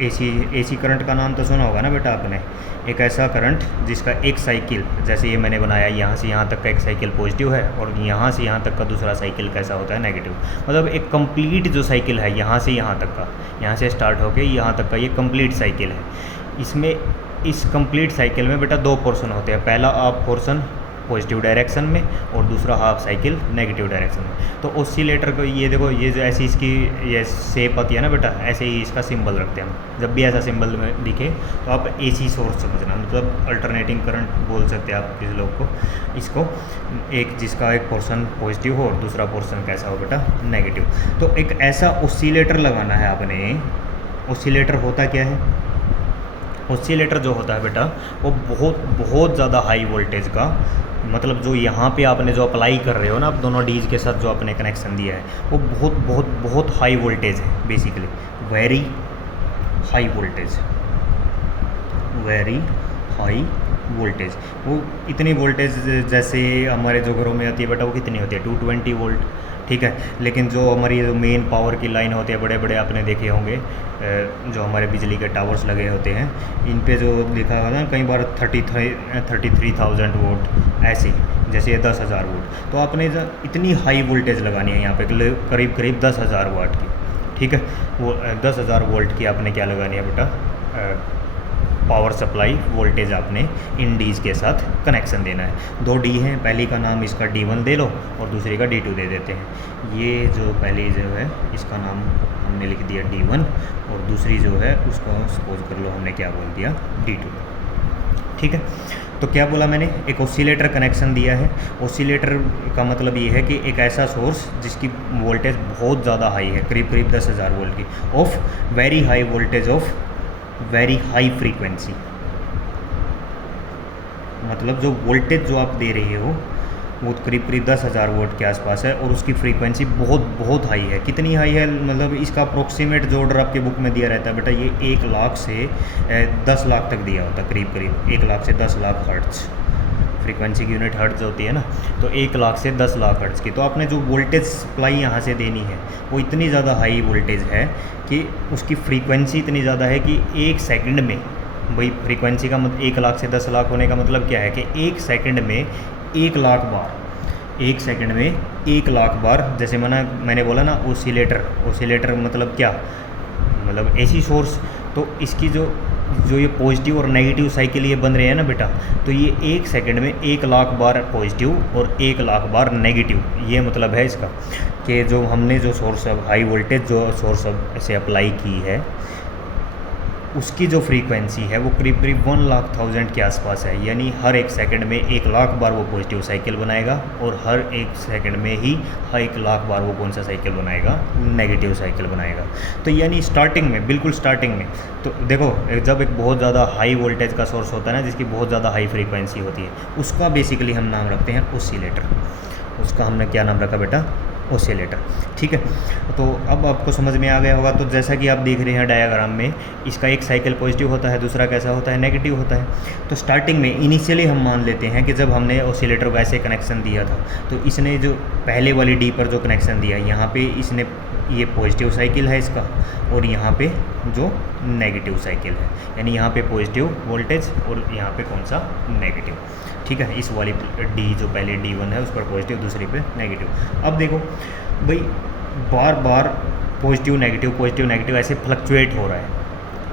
एसी करंट का नाम तो सुना होगा ना बेटा आपने, एक ऐसा करंट जिसका एक साइकिल, जैसे ये मैंने बनाया, यहाँ से यहाँ तक का एक साइकिल पॉजिटिव है और यहाँ से यहाँ तक का दूसरा साइकिल कैसा होता है, नेगेटिव। मतलब एक कंप्लीट जो साइकिल है यहाँ से यहाँ तक का, यहाँ से स्टार्ट होके यहाँ तक का, ये कंप्लीट साइकिल है। इसमें इस कंप्लीट साइकिल में बेटा दो पोर्शन होते हैं, पहला आप पोर्शन पॉजिटिव डायरेक्शन में और दूसरा हाफ साइकिल नेगेटिव डायरेक्शन में। तो ऑसिलेटर को ये देखो, ये जो ऐसी इसकी ये शेप आती है ना बेटा, ऐसे ही इसका सिंबल रखते हैं हम। जब भी ऐसा सिंबल में दिखे तो आप एसी सोर्स समझना, मतलब अल्टरनेटिंग करंट बोल सकते हैं आप किसी लोग को इसको, एक जिसका एक पोर्शन पॉजिटिव हो और दूसरा पोर्शन कैसा हो बेटा, नेगेटिव। तो एक ऐसा ऑसिलेटर लगाना है आपने। ऑसिलेटर होता क्या है, ऑसिलेटर जो होता है बेटा वो बहुत ज़्यादा हाई वोल्टेज का, मतलब जो यहाँ पे आपने जो अप्लाई कर रहे हो ना, आप दोनों डीज के साथ जो आपने कनेक्शन दिया है, वो बहुत हाई वोल्टेज है, basically very high voltage, very high voltage. वो इतनी वोल्टेज जैसे हमारे जो घरों में होती है बेटा, वो कितनी होती है, 220 वोल्ट। ठीक है, लेकिन जो हमारी जो मेन पावर की लाइन होती है, बड़े बड़े आपने देखे होंगे जो हमारे बिजली के टावर्स लगे होते हैं, इन पे जो लिखा होगा ना कई बार 33,000 वोल्ट, ऐसे जैसे ये 10,000 वोल्ट। तो आपने इतनी हाई वोल्टेज लगानी है यहाँ पे, करीब 10,000 वाट की। ठीक है। वो 10,000 वोल्ट की आपने क्या लगानी है बेटा, पावर सप्लाई वोल्टेज आपने इन डीज के साथ कनेक्शन देना है। 2 डी हैं, पहली का नाम इसका D1 दे लो और दूसरी का D2 दे देते हैं। ये जो पहली जो है इसका नाम हमने लिख दिया D1 और दूसरी जो है उसको सपोज कर लो हमने क्या बोल दिया D2, ठीक है। तो क्या बोला मैंने, एक ऑसिलेटर कनेक्शन दिया है। ऑसिलेटर का मतलब ये है कि एक ऐसा सोर्स जिसकी वोल्टेज बहुत ज़्यादा हाई है, करीब करीब 10,000 वोल्ट की, of very high voltage of very high frequency. मतलब जो वोल्टेज जो आप दे रहे हो वो करीब करीब 10,000 वोल्ट के आसपास है और उसकी फ्रीक्वेंसी बहुत बहुत हाई है। कितनी हाई है, मतलब इसका अप्रोक्सीमेट जो ऑर्डर आपके बुक में दिया रहता है बेटा, ये 1 लाख से 10 लाख तक दिया होता है, करीब करीब 1 लाख से 10 लाख हर्ट्ज। फ्रीक्वेंसी की यूनिट हर्ट्ज होती है ना, तो 1 लाख से 10 लाख हर्ट्ज की। तो आपने जो वोल्टेज सप्लाई यहाँ से देनी है वो इतनी ज़्यादा हाई वोल्टेज है कि उसकी फ्रीक्वेंसी इतनी ज़्यादा है कि 1 सेकंड में, भाई फ्रीक्वेंसी का मतलब 1 लाख से 10 लाख होने का मतलब क्या है कि 1 सेकंड में 1 लाख बार, 1 सेकंड में 1 लाख बार, जैसे मैंने बोला ना ओसिलेटर मतलब क्या, मतलब एसी सोर्स। तो इसकी जो ये पॉजिटिव और नेगेटिव साइकिल ये बन रहे हैं ना बेटा, तो ये 1 सेकंड में 1 लाख बार पॉजिटिव और 1 लाख बार नेगेटिव, ये मतलब है इसका कि जो हमने जो सोर्स अब हाई वोल्टेज जो सोर्स अब ऐसे अप्लाई की है उसकी जो फ्रीक्वेंसी है वो करीब करीब 1,00,000 के आसपास है। यानी हर 1 सेकंड में 1 लाख बार वो पॉजिटिव साइकिल बनाएगा और हर 1 सेकंड में ही 1 लाख बार वो कौन सा साइकिल बनाएगा, नेगेटिव साइकिल बनाएगा। तो यानी स्टार्टिंग में, बिल्कुल स्टार्टिंग में, तो देखो जब एक बहुत ज़्यादा हाई वोल्टेज का सोर्स होता है ना जिसकी बहुत ज़्यादा हाई फ्रीक्वेंसी होती है, उसका बेसिकली हम नाम रखते हैं ओसिलेटर। उसका हमने क्या नाम रखा बेटा, ओसिलेटर, ठीक है। तो अब आपको समझ में आ गया होगा। तो जैसा कि आप देख रहे हैं डायग्राम में, इसका एक साइकिल पॉजिटिव होता है, दूसरा कैसा होता है, नेगेटिव होता है। तो स्टार्टिंग में इनिशियली हम मान लेते हैं कि जब हमने ओसिलेटर को ऐसे कनेक्शन दिया था तो इसने जो पहले वाली डी पर जो कनेक्शन दिया, यहाँ पे इसने ये पॉजिटिव साइकिल है इसका और यहाँ पे जो नेगेटिव साइकिल है, यानी यहाँ पे पॉजिटिव वोल्टेज और यहाँ पे कौन सा, नेगेटिव, ठीक है। इस वाली डी जो पहले D1 है उस पर पॉजिटिव, दूसरी पे नेगेटिव। अब देखो भाई बार बार पॉजिटिव नेगेटिव ऐसे फ्लक्चुएट हो रहा है,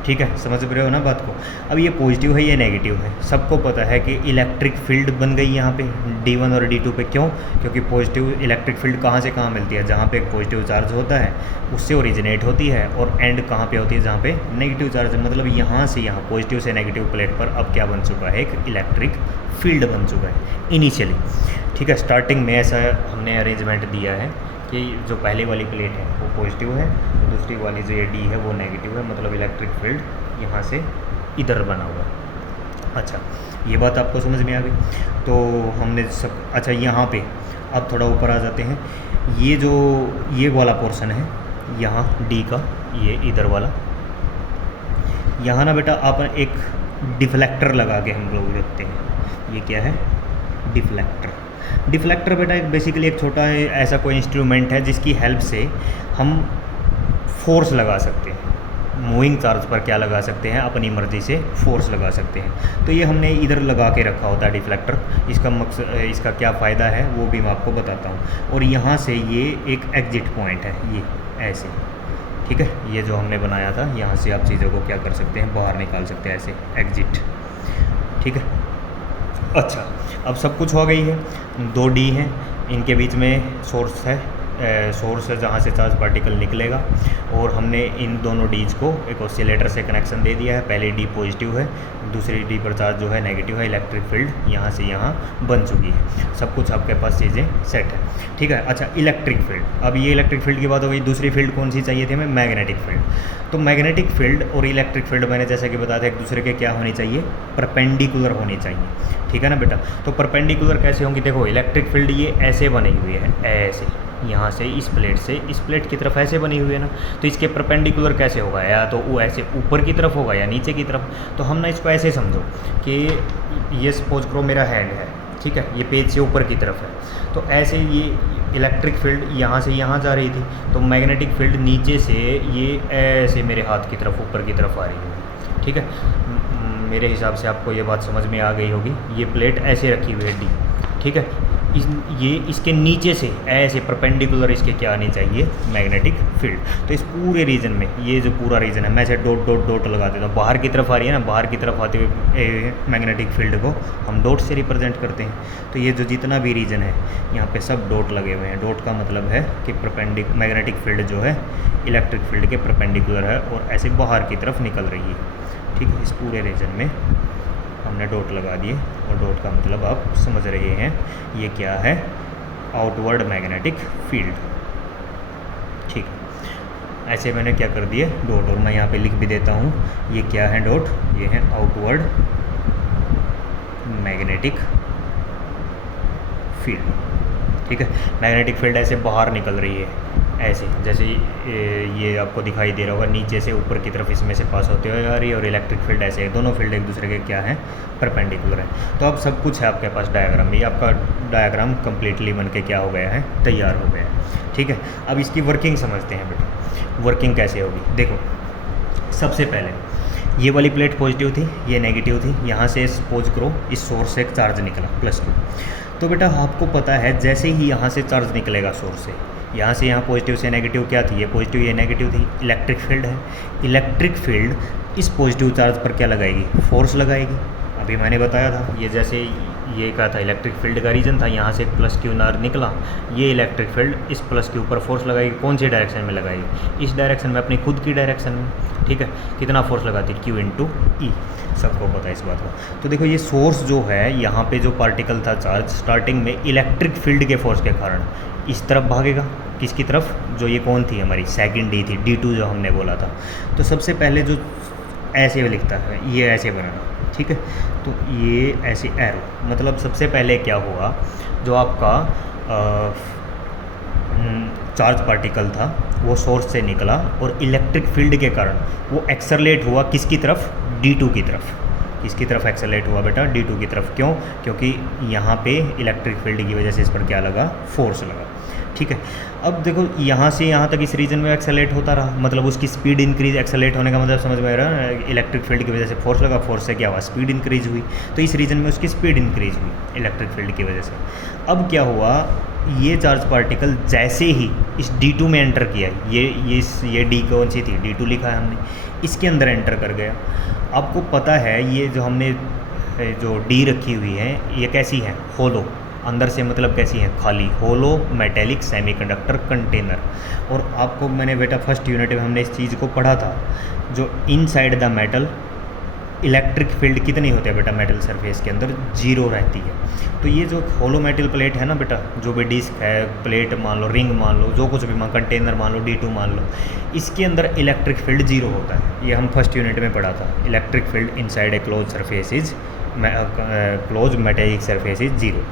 ठीक है, समझ रहे हो ना बात को। अब ये पॉजिटिव है, ये नेगेटिव है, सबको पता है कि इलेक्ट्रिक फील्ड बन गई यहाँ पे D1 और D2 पे। क्यों? क्योंकि पॉजिटिव इलेक्ट्रिक फील्ड कहाँ से कहाँ मिलती है, जहाँ पे एक पॉजिटिव चार्ज होता है उससे ओरिजिनेट होती है, और एंड कहाँ पे होती है, जहाँ पे नेगेटिव चार्ज। मतलब यहाँ से यहाँ पॉजिटिव से नेगेटिव प्लेट पर अब क्या बन चुका है, एक इलेक्ट्रिक फील्ड बन चुका है इनिशियली, ठीक है। स्टार्टिंग में ऐसा हमने अरेंजमेंट दिया है कि जो पहले वाली प्लेट है वो पॉजिटिव है, दूसरी वाली जो ये डी है वो नेगेटिव है, मतलब इलेक्ट्रिक फील्ड यहाँ से इधर बना हुआ है। अच्छा, ये बात आपको समझ में आ गई। तो हमने सब, अच्छा यहाँ पे अब थोड़ा ऊपर आ जाते हैं। ये वाला पोर्शन है यहाँ डी का, ये इधर वाला, यहाँ ना बेटा आप एक डिफ्लेक्टर लगा के हम लोग रखते हैं। ये क्या है, डिफ्लेक्टर बेटा एक बेसिकली एक छोटा ऐसा कोई इंस्ट्रूमेंट है जिसकी हेल्प से हम फोर्स लगा सकते हैं। मूविंग चार्ज पर क्या लगा सकते हैं, अपनी मर्ज़ी से फोर्स लगा सकते हैं। तो ये हमने इधर लगा के रखा होता है डिफ्लेक्टर। इसका मकसद, इसका क्या फ़ायदा है वो भी मैं आपको बताता हूँ। और यहाँ से ये एक एग्जिट पॉइंट है, ये ऐसे, ठीक है। ये जो हमने बनाया था, यहाँ से आप चीज़ों को क्या कर सकते हैं, बाहर निकाल सकते हैं ऐसे, एग्जिट, ठीक है। अच्छा, अब सब कुछ हो गई है। 2 डी हैं, इनके बीच में सोर्स है, सोर्स है जहाँ से चार्ज पार्टिकल निकलेगा, और हमने इन दोनों डीज को एक ऑसिलेटर से कनेक्शन दे दिया है। पहली डी पॉजिटिव है, दूसरी डी पर चार्ज जो है नेगेटिव है। इलेक्ट्रिक फील्ड यहाँ से यहाँ बन चुकी है, सब कुछ आपके पास चीज़ें सेट है, ठीक है। अच्छा, इलेक्ट्रिक फील्ड, अब ये इलेक्ट्रिक फील्ड की बात हो गई। दूसरी फील्ड कौन सी चाहिए थी हमें, मैग्नेटिक फील्ड। तो मैग्नेटिक फील्ड और इलेक्ट्रिक फील्ड मैंने जैसा कि बताया था एक दूसरे के क्या होनी चाहिए, परपेंडिकुलर होनी चाहिए, ठीक है ना बेटा। तो परपेंडिकुलर कैसे होंगी, देखो इलेक्ट्रिक फील्ड ये ऐसे बनी हुई है, ऐसे, यहाँ से इस प्लेट की तरफ ऐसे बनी हुई है ना। तो इसके परपेंडिकुलर कैसे होगा, या तो वो ऐसे ऊपर की तरफ होगा या नीचे की तरफ। तो हम ना इसको ऐसे समझो कि ये सपोज करो मेरा हैंड है, ठीक है, ये पेज से ऊपर की तरफ है। तो ऐसे ये इलेक्ट्रिक फील्ड यहाँ से यहाँ जा रही थी, तो मैग्नेटिक फील्ड नीचे से ये ऐसे मेरे हाथ की तरफ ऊपर की तरफ आ रही होगी, ठीक है। मेरे हिसाब से आपको ये बात समझ में आ गई होगी। ये प्लेट ऐसे रखी हुई है डी, ठीक है, ये इसके नीचे से ऐसे परपेंडिकुलर इसके क्या आनी चाहिए, मैग्नेटिक फील्ड। तो इस पूरे रीजन में, ये जो पूरा रीजन है, मैं इसे डॉट डॉट डॉट लगा देता हूँ। बाहर की तरफ आ रही है ना, बाहर की तरफ आते हुए मैग्नेटिक फील्ड को हम डॉट से रिप्रेजेंट करते हैं। तो ये जो जितना भी रीजन है यहाँ पे सब डॉट लगे हुए हैं। डॉट का मतलब है कि मैग्नेटिक फील्ड जो है इलेक्ट्रिक फील्ड के परपेंडिकुलर है और ऐसे बाहर की तरफ निकल रही है। ठीक है, इस पूरे रीजन में हमने डॉट लगा दिए और डॉट का मतलब आप समझ रहे हैं ये क्या है, आउटवर्ड मैग्नेटिक फील्ड। ठीक, ऐसे मैंने क्या कर दिए डॉट, और मैं यहाँ पे लिख भी देता हूँ ये क्या है डॉट, ये है आउटवर्ड मैग्नेटिक फील्ड। ठीक है, मैग्नेटिक फील्ड ऐसे बाहर निकल रही है, ऐसे जैसे ये आपको दिखाई दे रहा होगा, नीचे से ऊपर की तरफ इसमें से पास होते हुए आ रही है। और इलेक्ट्रिक फील्ड ऐसे है, दोनों फील्ड एक दूसरे के क्या है, परपेंडिकुलर है। तो अब सब कुछ है आपके पास डायग्राम में, आपका डायग्राम कम्प्लीटली बन के क्या हो गया है, तैयार हो गया है। ठीक है, अब इसकी वर्किंग समझते हैं बेटा। वर्किंग कैसे होगी, देखो सबसे पहले ये वाली प्लेट पॉजिटिव थी, ये नेगेटिव थी। यहाँ से सपोज करो इस सोर्स से एक चार्ज निकला +2। तो बेटा आपको पता है जैसे ही यहाँ से चार्ज निकलेगा सोर्स से, यहाँ से यहाँ पॉजिटिव से नेगेटिव क्या थी, ये पॉजिटिव ये नेगेटिव थी, इलेक्ट्रिक फील्ड है। इलेक्ट्रिक फील्ड इस पॉजिटिव चार्ज पर क्या लगाएगी, फोर्स लगाएगी। अभी मैंने बताया था, ये जैसे ये क्या था, इलेक्ट्रिक फील्ड का रीजन था, यहाँ से +Q निकला, ये इलेक्ट्रिक फील्ड इस +Q पर फोर्स लगाएगी। कौन सी डायरेक्शन में लगाएगी, इस डायरेक्शन में, अपनी खुद की डायरेक्शन में। ठीक है, कितना फोर्स लगाती है, Q × E, सबको पता है इस बात का। तो देखो ये सोर्स जो है, यहाँ पे जो पार्टिकल था चार्ज स्टार्टिंग में इलेक्ट्रिक फील्ड के फोर्स के कारण इस तरफ भागेगा, किसकी तरफ, जो ये कौन थी हमारी सेकंड डी थी, D2 जो हमने बोला था। तो सबसे पहले जो ऐसे लिखता है, ये ऐसे बनाना। ठीक है, तो ये ऐसे एरो, मतलब सबसे पहले क्या हुआ, जो आपका चार्ज पार्टिकल था वो सोर्स से निकला और इलेक्ट्रिक फील्ड के कारण वो एक्सेलरेट हुआ किसकी तरफ, D2 की तरफ। किसकी तरफ एक्सेलरेट हुआ बेटा, D2 की तरफ। क्यों, क्योंकि यहाँ पे इलेक्ट्रिक फील्ड की वजह से इस पर क्या लगा, फोर्स लगा। ठीक है, अब देखो यहाँ से यहाँ तक इस रीजन में एक्सेलरेट होता रहा, मतलब उसकी स्पीड इंक्रीज, एक्सेलरेट होने का मतलब समझ में आ रहा है, इलेक्ट्रिक फील्ड की वजह से फोर्स लगा, फोर्स से क्या हुआ, स्पीड इंक्रीज हुई। तो इस रीजन में उसकी स्पीड इंक्रीज हुई इलेक्ट्रिक फील्ड की वजह से। अब क्या हुआ, ये चार्ज पार्टिकल जैसे ही इस D2 में एंटर किया, ये D कौन सी थी, D2 लिखा है हमने, इसके अंदर एंटर कर गया। आपको पता है ये जो हमने जो D रखी हुई है ये कैसी है, होलो, अंदर से मतलब कैसी है, खाली, होलो मेटेलिक सेमीकंडक्टर कंटेनर। और आपको मैंने बेटा फर्स्ट यूनिट में हमने इस चीज़ को पढ़ा था, जो inside the metal electric field कितनी होती है बेटा, मेटल सरफेस के अंदर 0 रहती है। तो ये जो होलो मेटल प्लेट है ना बेटा, जो भी डिस्क है, प्लेट मान लो, रिंग मान लो, जो कुछ भी मान, कंटेनर मान लो, D2 मान लो, इसके अंदर इलेक्ट्रिक फील्ड 0 होता है। ये हम फर्स्ट यूनिट में पढ़ा था, electric field inside a close surface is close metallic surface is 0।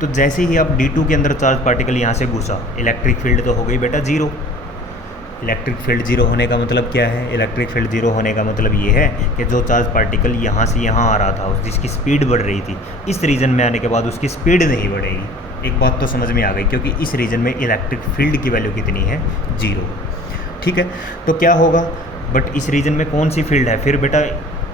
तो जैसे ही आप D2 के अंदर चार्ज पार्टिकल यहाँ से घुसा, इलेक्ट्रिक फील्ड तो हो गई बेटा 0। इलेक्ट्रिक फील्ड 0 होने का मतलब क्या है, इलेक्ट्रिक फील्ड 0 होने का मतलब ये है कि जो चार्ज पार्टिकल यहाँ से यहाँ आ रहा था, जिसकी स्पीड बढ़ रही थी, इस रीजन में आने के बाद उसकी स्पीड नहीं बढ़ेगी। एक बात तो समझ में आ गई, क्योंकि इस रीजन में इलेक्ट्रिक फील्ड की वैल्यू कितनी है, 0। ठीक है, तो क्या होगा, बट इस रीजन में कौन सी फील्ड है, फिर बेटा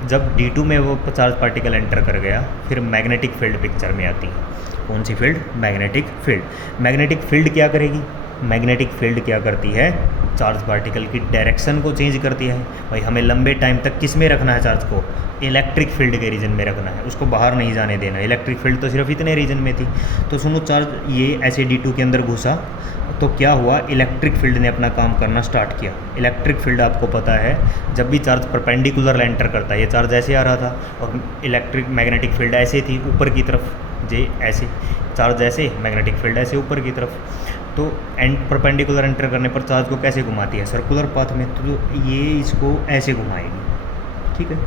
जब D2 में वो चार्ज पार्टिकल एंटर कर गया, फिर मैग्नेटिक फील्ड पिक्चर में आती है। कौन सी field, magnetic field. Magnetic field क्या करेगी, मैग्नेटिक फील्ड क्या करती है, चार्ज पार्टिकल की डायरेक्शन को चेंज करती है। भाई हमें लंबे टाइम तक किस में रखना है चार्ज को, इलेक्ट्रिक फील्ड के रीजन में रखना है, उसको बाहर नहीं जाने देना। इलेक्ट्रिक फील्ड तो सिर्फ इतने रीजन में थी। तो सुनो, चार्ज ये ऐसे D2 के अंदर घुसा तो क्या हुआ, इलेक्ट्रिक फील्ड ने अपना काम करना स्टार्ट किया। इलेक्ट्रिक फील्ड आपको पता है, जब भी चार्ज परपेंडिकुलर एंटर करता है, ये चार्ज ऐसे आ रहा था और इलेक्ट्रिक मैग्नेटिक फील्ड ऐसे थी ऊपर की तरफ, जे ऐसे चार्ज ऐसे, मैग्नेटिक फील्ड ऐसे ऊपर की तरफ। तो परपेंडिकुलर एंटर करने पर चार्ज को कैसे घुमाती है, सर्कुलर पाथ में। तो ये इसको ऐसे घुमाएगी। ठीक है,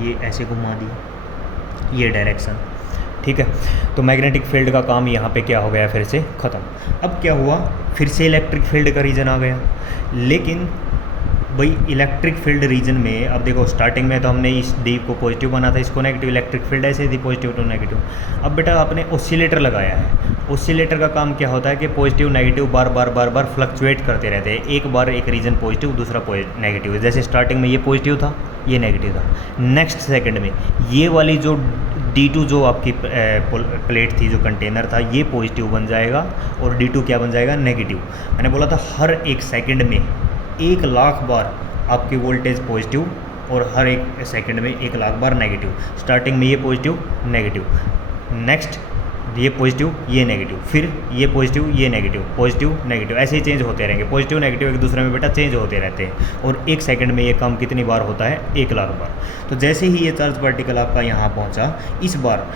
ये ऐसे घुमा दी, ये डायरेक्शन। ठीक है, तो मैग्नेटिक फील्ड का काम यहाँ पे क्या हो गया, फिर से ख़त्म। अब क्या हुआ, फिर से इलेक्ट्रिक फील्ड का रीजन आ गया। लेकिन भाई इलेक्ट्रिक फील्ड रीजन में, अब देखो स्टार्टिंग में तो हमने इस D को पॉजिटिव बना था, इसको नेगेटिव, इलेक्ट्रिक फील्ड ऐसे थी पॉजिटिव टू नेगेटिव। अब बेटा आपने ऑसिलेटर लगाया है, ऑसिलेटर का काम क्या होता है कि पॉजिटिव नेगेटिव बार बार फ्लक्चुएट करते रहते हैं। एक बार एक रीजन पॉजिटिव, दूसरा नेगेटिव। जैसे स्टार्टिंग में ये पॉजिटिव था, ये नेगेटिव था, नेक्स्ट सेकंड में ये वाली जो D2 जो आपकी प्लेट थी, जो कंटेनर था, ये पॉजिटिव बन जाएगा और D2 क्या बन जाएगा, नेगेटिव। मैंने बोला था हर एक सेकंड में 1,00,000 बार आपकी वोल्टेज पॉजिटिव और हर एक सेकंड में 1,00,000 बार नेगेटिव। स्टार्टिंग में ये पॉजिटिव नेगेटिव, नेक्स्ट ये पॉजिटिव ये नेगेटिव, फिर ये पॉजिटिव ये नेगेटिव नेगेटिव, ऐसे ही चेंज होते रहेंगे। पॉजिटिव नेगेटिव एक दूसरे में बेटा चेंज होते रहते हैं और एक सेकंड में ये काम कितनी बार होता है, 1,00,000 बार। तो जैसे ही ये चार्ज पार्टिकल आपका यहाँ पहुँचा, इस बार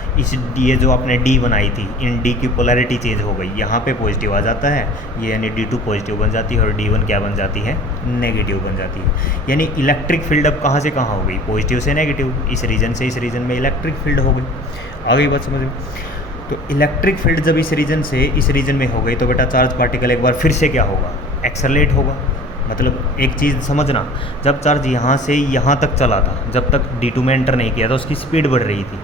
ये जो आपने डी बनाई थी, इन डी की पोलैरिटी चेंज हो गई, यहाँ पे पॉजिटिव आ जाता है, ये यानी D2 पॉजिटिव बन जाती है और D1 क्या बन जाती है, नेगेटिव बन जाती है। यानी इलेक्ट्रिक फील्ड अब कहाँ से कहाँ हो गई, पॉजिटिव से नेगेटिव, इस रीजन से इस रीजन में इलेक्ट्रिक फील्ड हो गई। आ गई बात समझ में? तो इलेक्ट्रिक फील्ड जब इस रीजन से इस रीजन में हो गई तो बेटा चार्ज पार्टिकल एक बार फिर से क्या होगा, एक्सेलरेट होगा। मतलब एक चीज़ समझना, जब चार्ज यहाँ से यहाँ तक चला था, जब तक D2 में एंटर नहीं किया था, उसकी स्पीड बढ़ रही थी।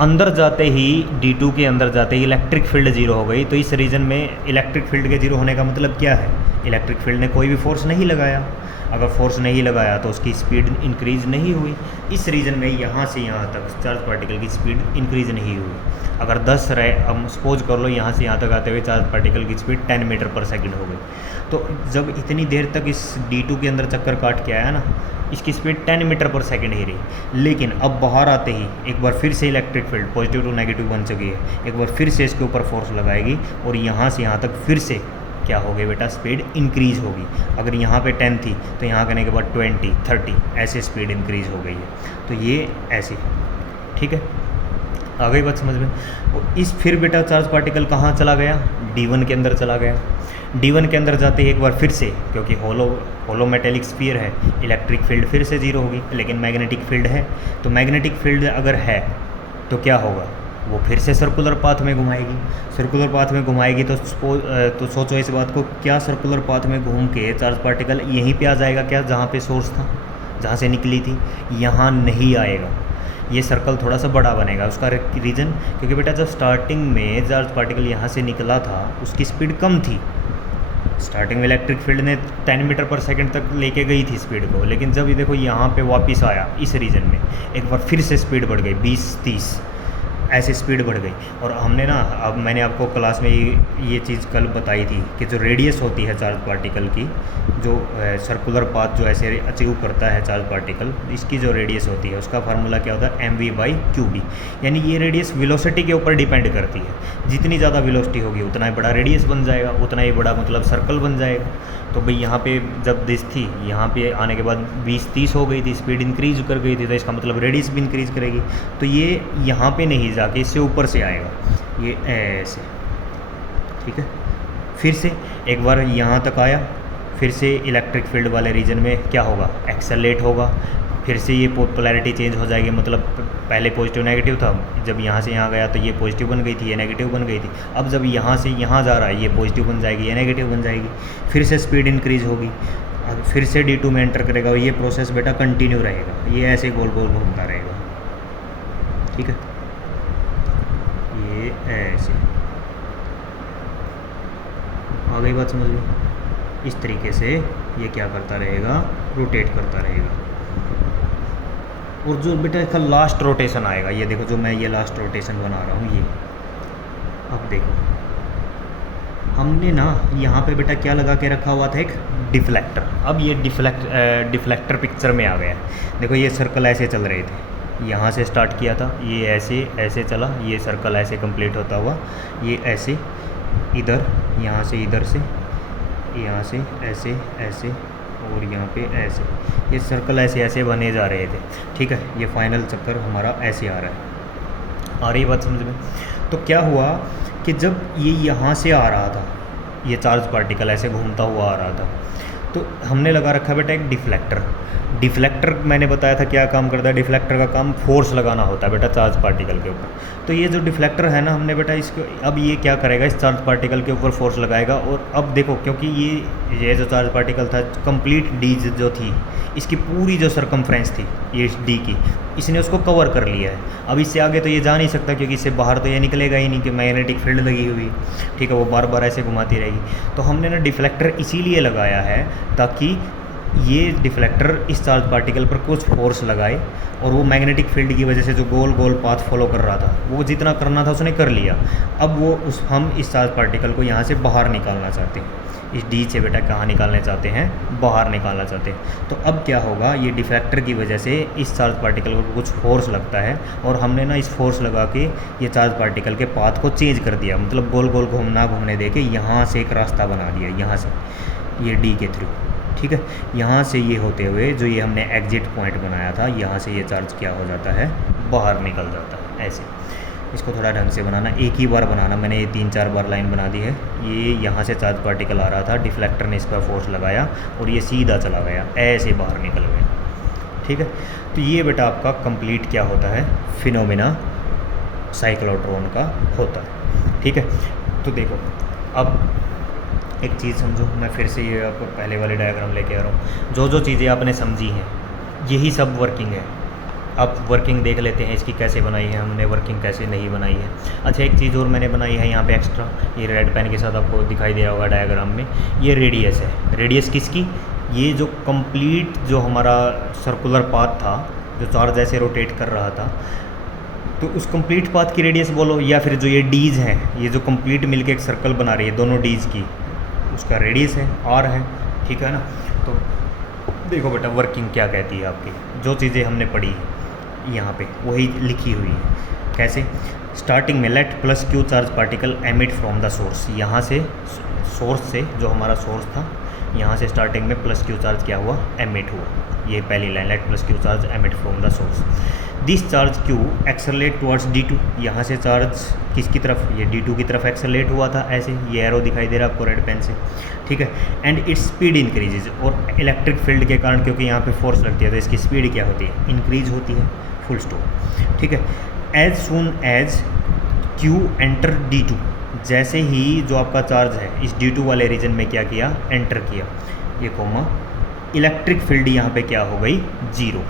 अंदर जाते ही D2 के अंदर जाते ही इलेक्ट्रिक फील्ड जीरो हो गई। तो इस रीजन में इलेक्ट्रिक फील्ड के जीरो होने का मतलब क्या है, इलेक्ट्रिक फील्ड ने कोई भी फोर्स नहीं लगाया। अगर फोर्स नहीं लगाया तो उसकी स्पीड इंक्रीज नहीं हुई। इस रीजन में यहाँ से यहाँ तक चार्ज पार्टिकल की स्पीड इंक्रीज नहीं हुई। अगर 10 रहे, हम सपोज कर लो यहाँ से यहाँ तक आते हुए चार्ज पार्टिकल की स्पीड 10 मीटर पर सेकंड हो गई। तो जब इतनी देर तक इस D2 के अंदर चक्कर काट के आया ना, इसकी स्पीड 10 मीटर पर सेकंड ही रही। लेकिन अब बाहर आते ही एक बार फिर से electric field positive to negative बन चुकी है, एक बार फिर से इसके ऊपर फोर्स लगाएगी और यहाँ से यहाँ तक फिर से क्या हो गई बेटा, स्पीड इंक्रीज होगी। अगर यहाँ पे 10 थी तो यहाँ करने के बाद 20, 30 ऐसे स्पीड इंक्रीज हो गई है। तो ये ऐसे, ठीक है, आ गई बात समझ में? और इस फिर बेटा चार्ज पार्टिकल कहाँ चला गया, D1 के अंदर चला गया। D1 के अंदर जाते ही एक बार फिर से, क्योंकि होलो मेटेलिक स्फीयर है, इलेक्ट्रिक फील्ड फिर से जीरो होगी, लेकिन मैग्नेटिक फील्ड है। तो मैग्नेटिक फील्ड अगर है तो क्या होगा, वो फिर से सर्कुलर पाथ में घुमाएगी। सर्कुलर पाथ में घुमाएगी तो सोचो इस बात को, क्या सर्कुलर पाथ में घूम के चार्ज पार्टिकल यहीं पे आ जाएगा क्या, जहाँ पे सोर्स था, जहाँ से निकली थी? यहाँ नहीं आएगा। ये सर्कल थोड़ा सा बड़ा बनेगा। उसका रीज़न, क्योंकि बेटा जब स्टार्टिंग में चार्ज पार्टिकल यहाँ से निकला था उसकी स्पीड कम थी। स्टार्टिंग में इलेक्ट्रिक फील्ड ने 10 मीटर पर सेकंड तक लेके गई थी स्पीड को, लेकिन जब ये देखो यहाँ पे वापस आया इस रीजन में, एक बार फिर से स्पीड बढ़ गई, 20-30 ऐसे स्पीड बढ़ गई। और हमने ना, अब मैंने आपको क्लास में ये चीज़ कल बताई थी कि जो रेडियस होती है चार्ज पार्टिकल की, जो सर्कुलर पाथ जो ऐसे अचीव करता है चार्ज पार्टिकल, इसकी जो रेडियस होती है उसका फार्मूला क्या होता है, mv/qb। यानी ये रेडियस वेलोसिटी के ऊपर डिपेंड करती है। जितनी ज़्यादा वेलोसिटी होगी उतना ही बड़ा रेडियस बन जाएगा, उतना ही बड़ा मतलब सर्कल बन जाएगा। तो भाई यहाँ पे जब दिस थी, यहाँ पे आने के बाद 20-30 हो गई थी, स्पीड इंक्रीज कर गई थी, तो इसका मतलब रेडियस भी इंक्रीज करेगी। तो ये यहाँ पे नहीं जाके इससे ऊपर से आएगा, ये ऐसे, ठीक है। फिर से एक बार यहाँ तक आया, फिर से इलेक्ट्रिक फील्ड वाले रीजन में क्या होगा, एक्सेलरेट होगा। फिर से ये पोलैरिटी चेंज हो जाएगी, मतलब पहले पॉजिटिव नेगेटिव था, जब यहाँ से यहाँ गया तो ये पॉजिटिव बन गई थी, ये नेगेटिव बन गई थी। अब जब यहाँ से यहाँ जा रहा है, ये पॉजिटिव बन जाएगी, ये नेगेटिव बन जाएगी। फिर से स्पीड इंक्रीज होगी, अब फिर से D2 में एंटर करेगा और ये प्रोसेस बेटा कंटिन्यू रहेगा, ये ऐसे गोल गोल घूमता रहेगा, ठीक है। ये ऐसे, आ गई बात समझ में? इस तरीके से ये क्या करता रहेगा, रोटेट करता रहेगा। और जो बेटा इसका लास्ट रोटेशन आएगा, ये देखो जो मैं ये लास्ट रोटेशन बना रहा हूँ, ये अब देखो हमने ना यहाँ पे बेटा क्या लगा के रखा हुआ था, एक डिफ्लेक्टर। अब ये डिफ्लेक्टर पिक्चर में आ गया है। देखो ये सर्कल ऐसे चल रहे थे, यहाँ से स्टार्ट किया था, ये ऐसे ऐसे चला, ये सर्कल ऐसे कंप्लीट होता हुआ, ये ऐसे इधर, यहाँ से इधर से, यहाँ से ऐसे ऐसे और यहाँ पे ऐसे, ये सर्कल ऐसे ऐसे बने जा रहे थे, ठीक है। ये फाइनल चक्कर हमारा ऐसे आ रहा है। आ रही बात समझ में? तो क्या हुआ कि जब ये यहाँ से आ रहा था, ये चार्ज पार्टिकल ऐसे घूमता हुआ आ रहा था, तो हमने लगा रखा बेटा एक डिफ्लेक्टर। डिफ्लेक्टर मैंने बताया था क्या काम करता है, डिफ्लेक्टर का काम फोर्स लगाना होता है बेटा चार्ज पार्टिकल के ऊपर। तो ये जो डिफ्लेक्टर है ना, हमने बेटा इसको, अब ये क्या करेगा, इस चार्ज पार्टिकल के ऊपर फोर्स लगाएगा। और अब देखो, क्योंकि ये जो चार्ज पार्टिकल था, कंप्लीट डी जो थी, इसकी पूरी जो सरकमफ्रेंस थी ये डी की, इसने उसको कवर कर लिया है। अब इससे आगे तो ये जा नहीं सकता, क्योंकि इससे बाहर तो ये निकलेगा ही नहीं, कि मैग्नेटिक फील्ड लगी हुई, ठीक है, वो बार बार ऐसे घुमाती रहेगी। तो हमने ना डिफ्लेक्टर इसीलिए लगाया है ताकि ये डिफ्लेक्टर इस चार्ज पार्टिकल पर कुछ फोर्स लगाए और वो मैग्नेटिक फील्ड की वजह से जो गोल गोल पाथ फॉलो कर रहा था वो जितना करना था उसने कर लिया। अब वो हम इस चार्ज पार्टिकल को यहाँ से बाहर निकालना चाहते हैं, इस डी से बेटा कहाँ निकालने चाहते हैं, बाहर निकालना चाहते हैं। तो अब क्या होगा, ये डिफ्लेक्टर की वजह से इस चार्ज पार्टिकल को कुछ फोर्स लगता है और हमने ना इस फोर्स लगा के ये चार्ज पार्टिकल के पाथ को चेंज कर दिया, मतलब गोल गोल घूमने दे के यहाँ से एक रास्ता बना दिया, यहाँ से ये डी के थ्रू। ठीक है, यहाँ से ये होते हुए जो ये हमने एग्जिट पॉइंट बनाया था, यहाँ से ये चार्ज क्या हो जाता है, बाहर निकल जाता है। ऐसे इसको थोड़ा ढंग से बनाना, एक ही बार बनाना, मैंने ये 3-4 बार लाइन बना दी है। ये यहाँ से चार्ज पार्टिकल आ रहा था, डिफ्लेक्टर ने इस पर फोर्स लगाया और ये सीधा चला गया, ऐसे बाहर निकल गया। ठीक है, तो ये बेटा आपका कंप्लीट क्या होता है, फिनोमेना साइक्लोट्रॉन का होता है। ठीक है, तो देखो अब एक चीज़ समझो, मैं फिर से ये आपको पहले वाले डायग्राम लेके आ रहा हूँ। जो जो चीज़ें आपने समझी हैं यही सब वर्किंग है। अब वर्किंग देख लेते हैं इसकी कैसे बनाई है हमने, वर्किंग कैसे नहीं बनाई है। अच्छा, एक चीज़ और मैंने बनाई है यहाँ पे एक्स्ट्रा, ये रेड पेन के साथ आपको दिखाई दे रहा होगा डायग्राम में, ये रेडियस है। रेडियस किसकी, ये जो कंप्लीट जो हमारा सर्कुलर पाथ था, जो चार्ज ऐसे रोटेट कर रहा था, तो उस कंप्लीट पाथ की रेडियस बोलो, या फिर जो ये डीज हैं, ये जो कंप्लीट मिलके एक सर्कल बना रही है दोनों डीज की, उसका रेडियस है, आर है। ठीक है ना, तो देखो बेटा वर्किंग क्या कहती है आपकी, जो चीज़ें हमने पढ़ी यहाँ पे वही लिखी हुई है। कैसे, स्टार्टिंग में late plus Q charge particle emit from the source, यहाँ से सोर्स से जो हमारा सोर्स था, यहाँ से स्टार्टिंग में प्लस क्यू चार्ज क्या हुआ, एमिट हुआ। ये पहली line, late plus Q charge emit from the source. This charge Q accelerate towards D2, यहाँ से चार्ज किसकी तरफ, ये D2 की तरफ एक्सेलरेट हुआ था, ऐसे ये एरो दिखाई दे रहा है आपको रेड पेन से। ठीक है, एंड इट्स स्पीड इंक्रीजेज, और इलेक्ट्रिक फील्ड के कारण क्योंकि यहाँ पे फोर्स लगती है तो इसकी स्पीड क्या होती है, इंक्रीज होती है, फुल स्टॉप। ठीक है, as soon as q enter D2, जैसे ही जो आपका चार्ज है इस D2 वाले रीजन में क्या किया, एंटर किया, ये कोमा, इलेक्ट्रिक फील्ड यहाँ पे क्या हो गई, जीरो।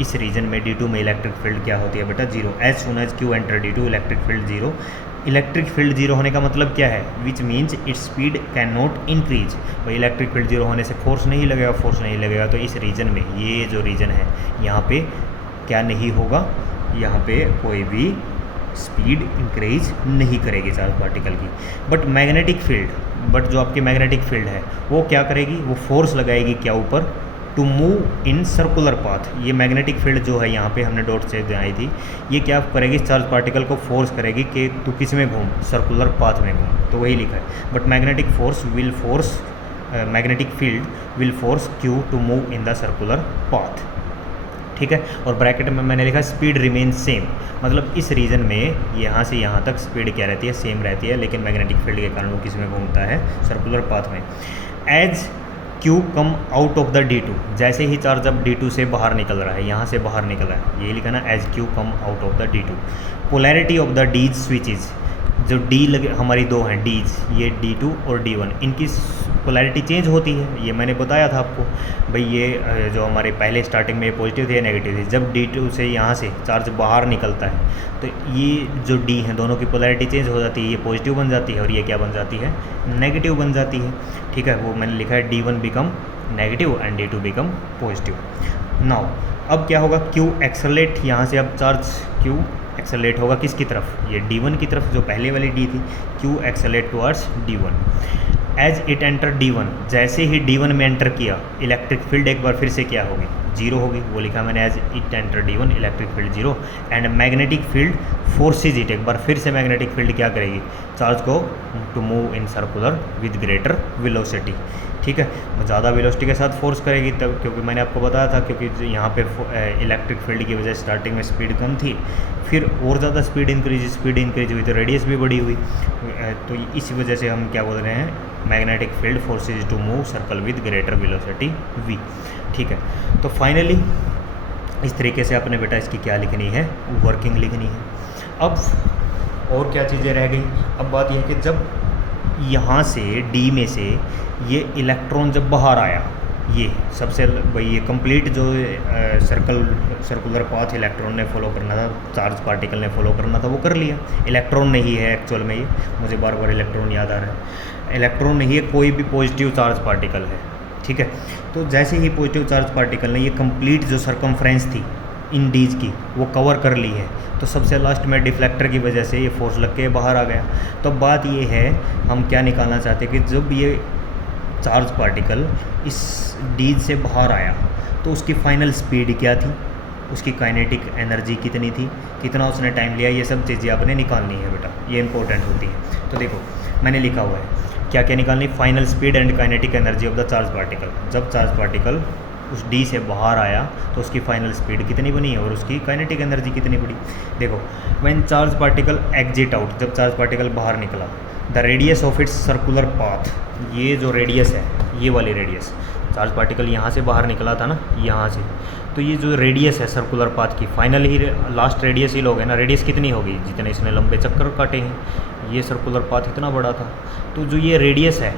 इस रीजन में D2 में इलेक्ट्रिक फील्ड क्या होती है बेटा, zero. As soon as q enter D2 electric field zero. Electric field zero होने का मतलब क्या है, which means its speed can not increase. भाई इलेक्ट्रिक फील्ड जीरो होने से फोर्स नहीं लगेगा, फोर्स नहीं लगेगा, तो इस रीजन में, ये जो रीजन है यहाँ पे क्या नहीं होगा, यहाँ पे कोई भी स्पीड इंक्रीज नहीं करेगी चार्ज पार्टिकल की। बट मैग्नेटिक फील्ड, बट जो आपकी मैग्नेटिक फील्ड है वो क्या करेगी, वो फोर्स लगाएगी क्या ऊपर, to move in circular path. ये मैग्नेटिक फील्ड जो है यहाँ पे हमने डॉट से आई थी, ये क्या करेगी, चार्ज पार्टिकल को फोर्स करेगी कि तू किस में घूम, सर्कुलर पाथ में घूम, तो वही लिखा है। But magnetic force will force, magnetic field will force q to move in the circular path. ठीक है, और ब्रैकेट में मैंने लिखा स्पीड रिमेन सेम, मतलब इस रीजन में यहाँ से यहाँ तक स्पीड क्या रहती है, सेम रहती है, लेकिन मैग्नेटिक फील्ड के कारण वो किस में घूमता है, सर्कुलर पाथ में। As q come out of the D2, जैसे ही चार्ज अब D2 से बाहर निकल रहा है, यहाँ से बाहर निकल रहा है, ये लिखा ना, as q come out of the D2। Polarity of the dees switches, जो डी लगे हमारी दो हैं डीज, ये D2 और D1, इनकी पोलैरिटी चेंज होती है। ये मैंने बताया था आपको, भाई ये जो हमारे पहले स्टार्टिंग में पॉजिटिव थे या नेगेटिव थे, जब D2 से यहाँ से चार्ज बाहर निकलता है तो ये जो D हैं दोनों की पोलैरिटी चेंज हो जाती है, ये पॉजिटिव बन जाती है और ये क्या बन जाती है, नेगेटिव बन जाती है। ठीक है, वो मैंने लिखा है D1 become negative and D2 become positive. Now अब क्या होगा, Q एक्सेलरेट, यहाँ से अब चार्ज Q एक्सेलरेट होगा किसकी तरफ, ये D1 की तरफ, जो पहले वाली D थी, Q accelerate towards D1। As it enter D1, जैसे ही D1 में एंटर किया, इलेक्ट्रिक फील्ड एक बार फिर से क्या होगी, जीरो होगी, वो लिखा मैंने as it enter D1 electric field zero. And magnetic field forces it, एक बार फिर से मैग्नेटिक फील्ड क्या करेगी, चार्ज को to move in circular with greater velocity. ठीक है, ज़्यादा वेलोसिटी के साथ फोर्स करेगी तब, क्योंकि मैंने आपको बताया था, क्योंकि यहाँ पे इलेक्ट्रिक फील्ड की वजह से स्टार्टिंग में स्पीड कम थी, फिर और ज़्यादा स्पीड इंक्रीज हुई तो रेडियस भी बड़ी हुई, तो इसी वजह से हम क्या बोल रहे हैं, magnetic field forces to move circle with greater velocity v। ठीक है, तो फाइनली इस तरीके से अपने बेटा इसकी क्या लिखनी है, वर्किंग लिखनी है। अब और क्या चीज़ें रह गई, अब बात यह है कि जब यहाँ से D में से ये इलेक्ट्रॉन जब बाहर आया, ये सबसे भाई ये कंप्लीट जो सर्कुलर पाथ इलेक्ट्रॉन ने फॉलो करना था, चार्ज पार्टिकल ने फॉलो करना था, वो कर लिया। इलेक्ट्रॉन नहीं है एक्चुअल में, ये मुझे बार बार इलेक्ट्रॉन याद आ रहा है, इलेक्ट्रॉन नहीं है, कोई भी पॉजिटिव चार्ज पार्टिकल है। ठीक है। तो जैसे ही पॉजिटिव चार्ज पार्टिकल ने ये कंप्लीट जो सरकमफ्रेंस थी इन डीज की वो कवर कर ली है, तो सबसे लास्ट में डिफ्लेक्टर की वजह से ये फोर्स लग के बाहर आ गया। तो बात ये है, हम क्या निकालना चाहते हैं कि जब ये चार्ज पार्टिकल इस डीज से बाहर आया तो उसकी फाइनल स्पीड क्या थी, उसकी काइनेटिक एनर्जी कितनी थी, कितना उसने टाइम लिया, ये सब चीज़ें आपने निकालनी है बेटा, ये इंपॉर्टेंट होती है। तो देखो मैंने लिखा हुआ है क्या क्या निकालनी, final speed and kinetic energy of the charge particle. जब चार्ज पार्टिकल उस डी से बाहर आया तो उसकी फाइनल स्पीड कितनी बनी है और उसकी काइनेटिक एनर्जी कितनी बड़ी। देखो when charge particle exit out, जब चार्ज पार्टिकल बाहर निकला, the radius of its circular path, ये जो रेडियस है, ये वाली रेडियस, चार्ज पार्टिकल यहाँ से बाहर निकला था ना, यहाँ से, तो ये जो रेडियस है सर्कुलर पाथ की, फाइनल ही लास्ट रेडियस ही लोगे ना, रेडियस कितनी होगी जितने इसने लंबे चक्कर काटे हैं, ये सर्कुलर पाथ इतना बड़ा था, तो जो ये रेडियस है,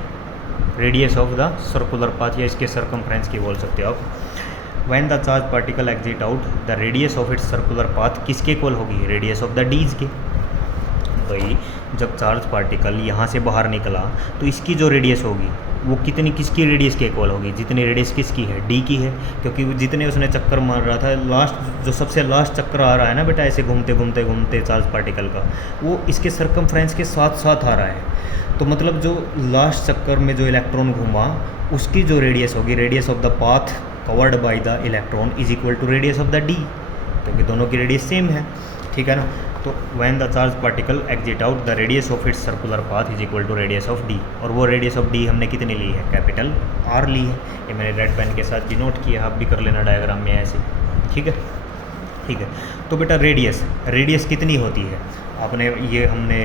radius of the circular path या इसके सरकमफ्रेंस की बोल सकते हो आप। When the charge particle exit out, the radius of its circular path किसके इक्वल होगी, रेडियस ऑफ द डीज के। भाई जब चार्ज पार्टिकल यहाँ से बाहर निकला तो इसकी जो रेडियस होगी वो कितनी, किसकी रेडियस के इक्वल होगी, जितनी रेडियस किसकी है, डी की है, क्योंकि जितने उसने चक्कर मार रहा था, लास्ट जो सबसे लास्ट चक्कर आ रहा है ना बेटा, ऐसे घूमते घूमते घूमते चार्ज पार्टिकल का, वो इसके सरकमफ्रेंस के साथ साथ आ रहा है। तो मतलब जो लास्ट चक्कर में जो इलेक्ट्रॉन घूमा उसकी जो रेडियस होगी, radius of the path covered by the electron is equal to radius of the D, क्योंकि दोनों की रेडियस सेम है, ठीक है ना। तो when the charge particle exit out, the radius of its circular path is equal to radius of D, और वो रेडियस ऑफ डी हमने कितनी ली है, कैपिटल आर ली है। ये मैंने रेड पेन के साथ भी नोट किया, आप भी कर लेना डायग्राम में ऐसे, ठीक है, ठीक है। तो बेटा रेडियस कितनी होती है, आपने ये हमने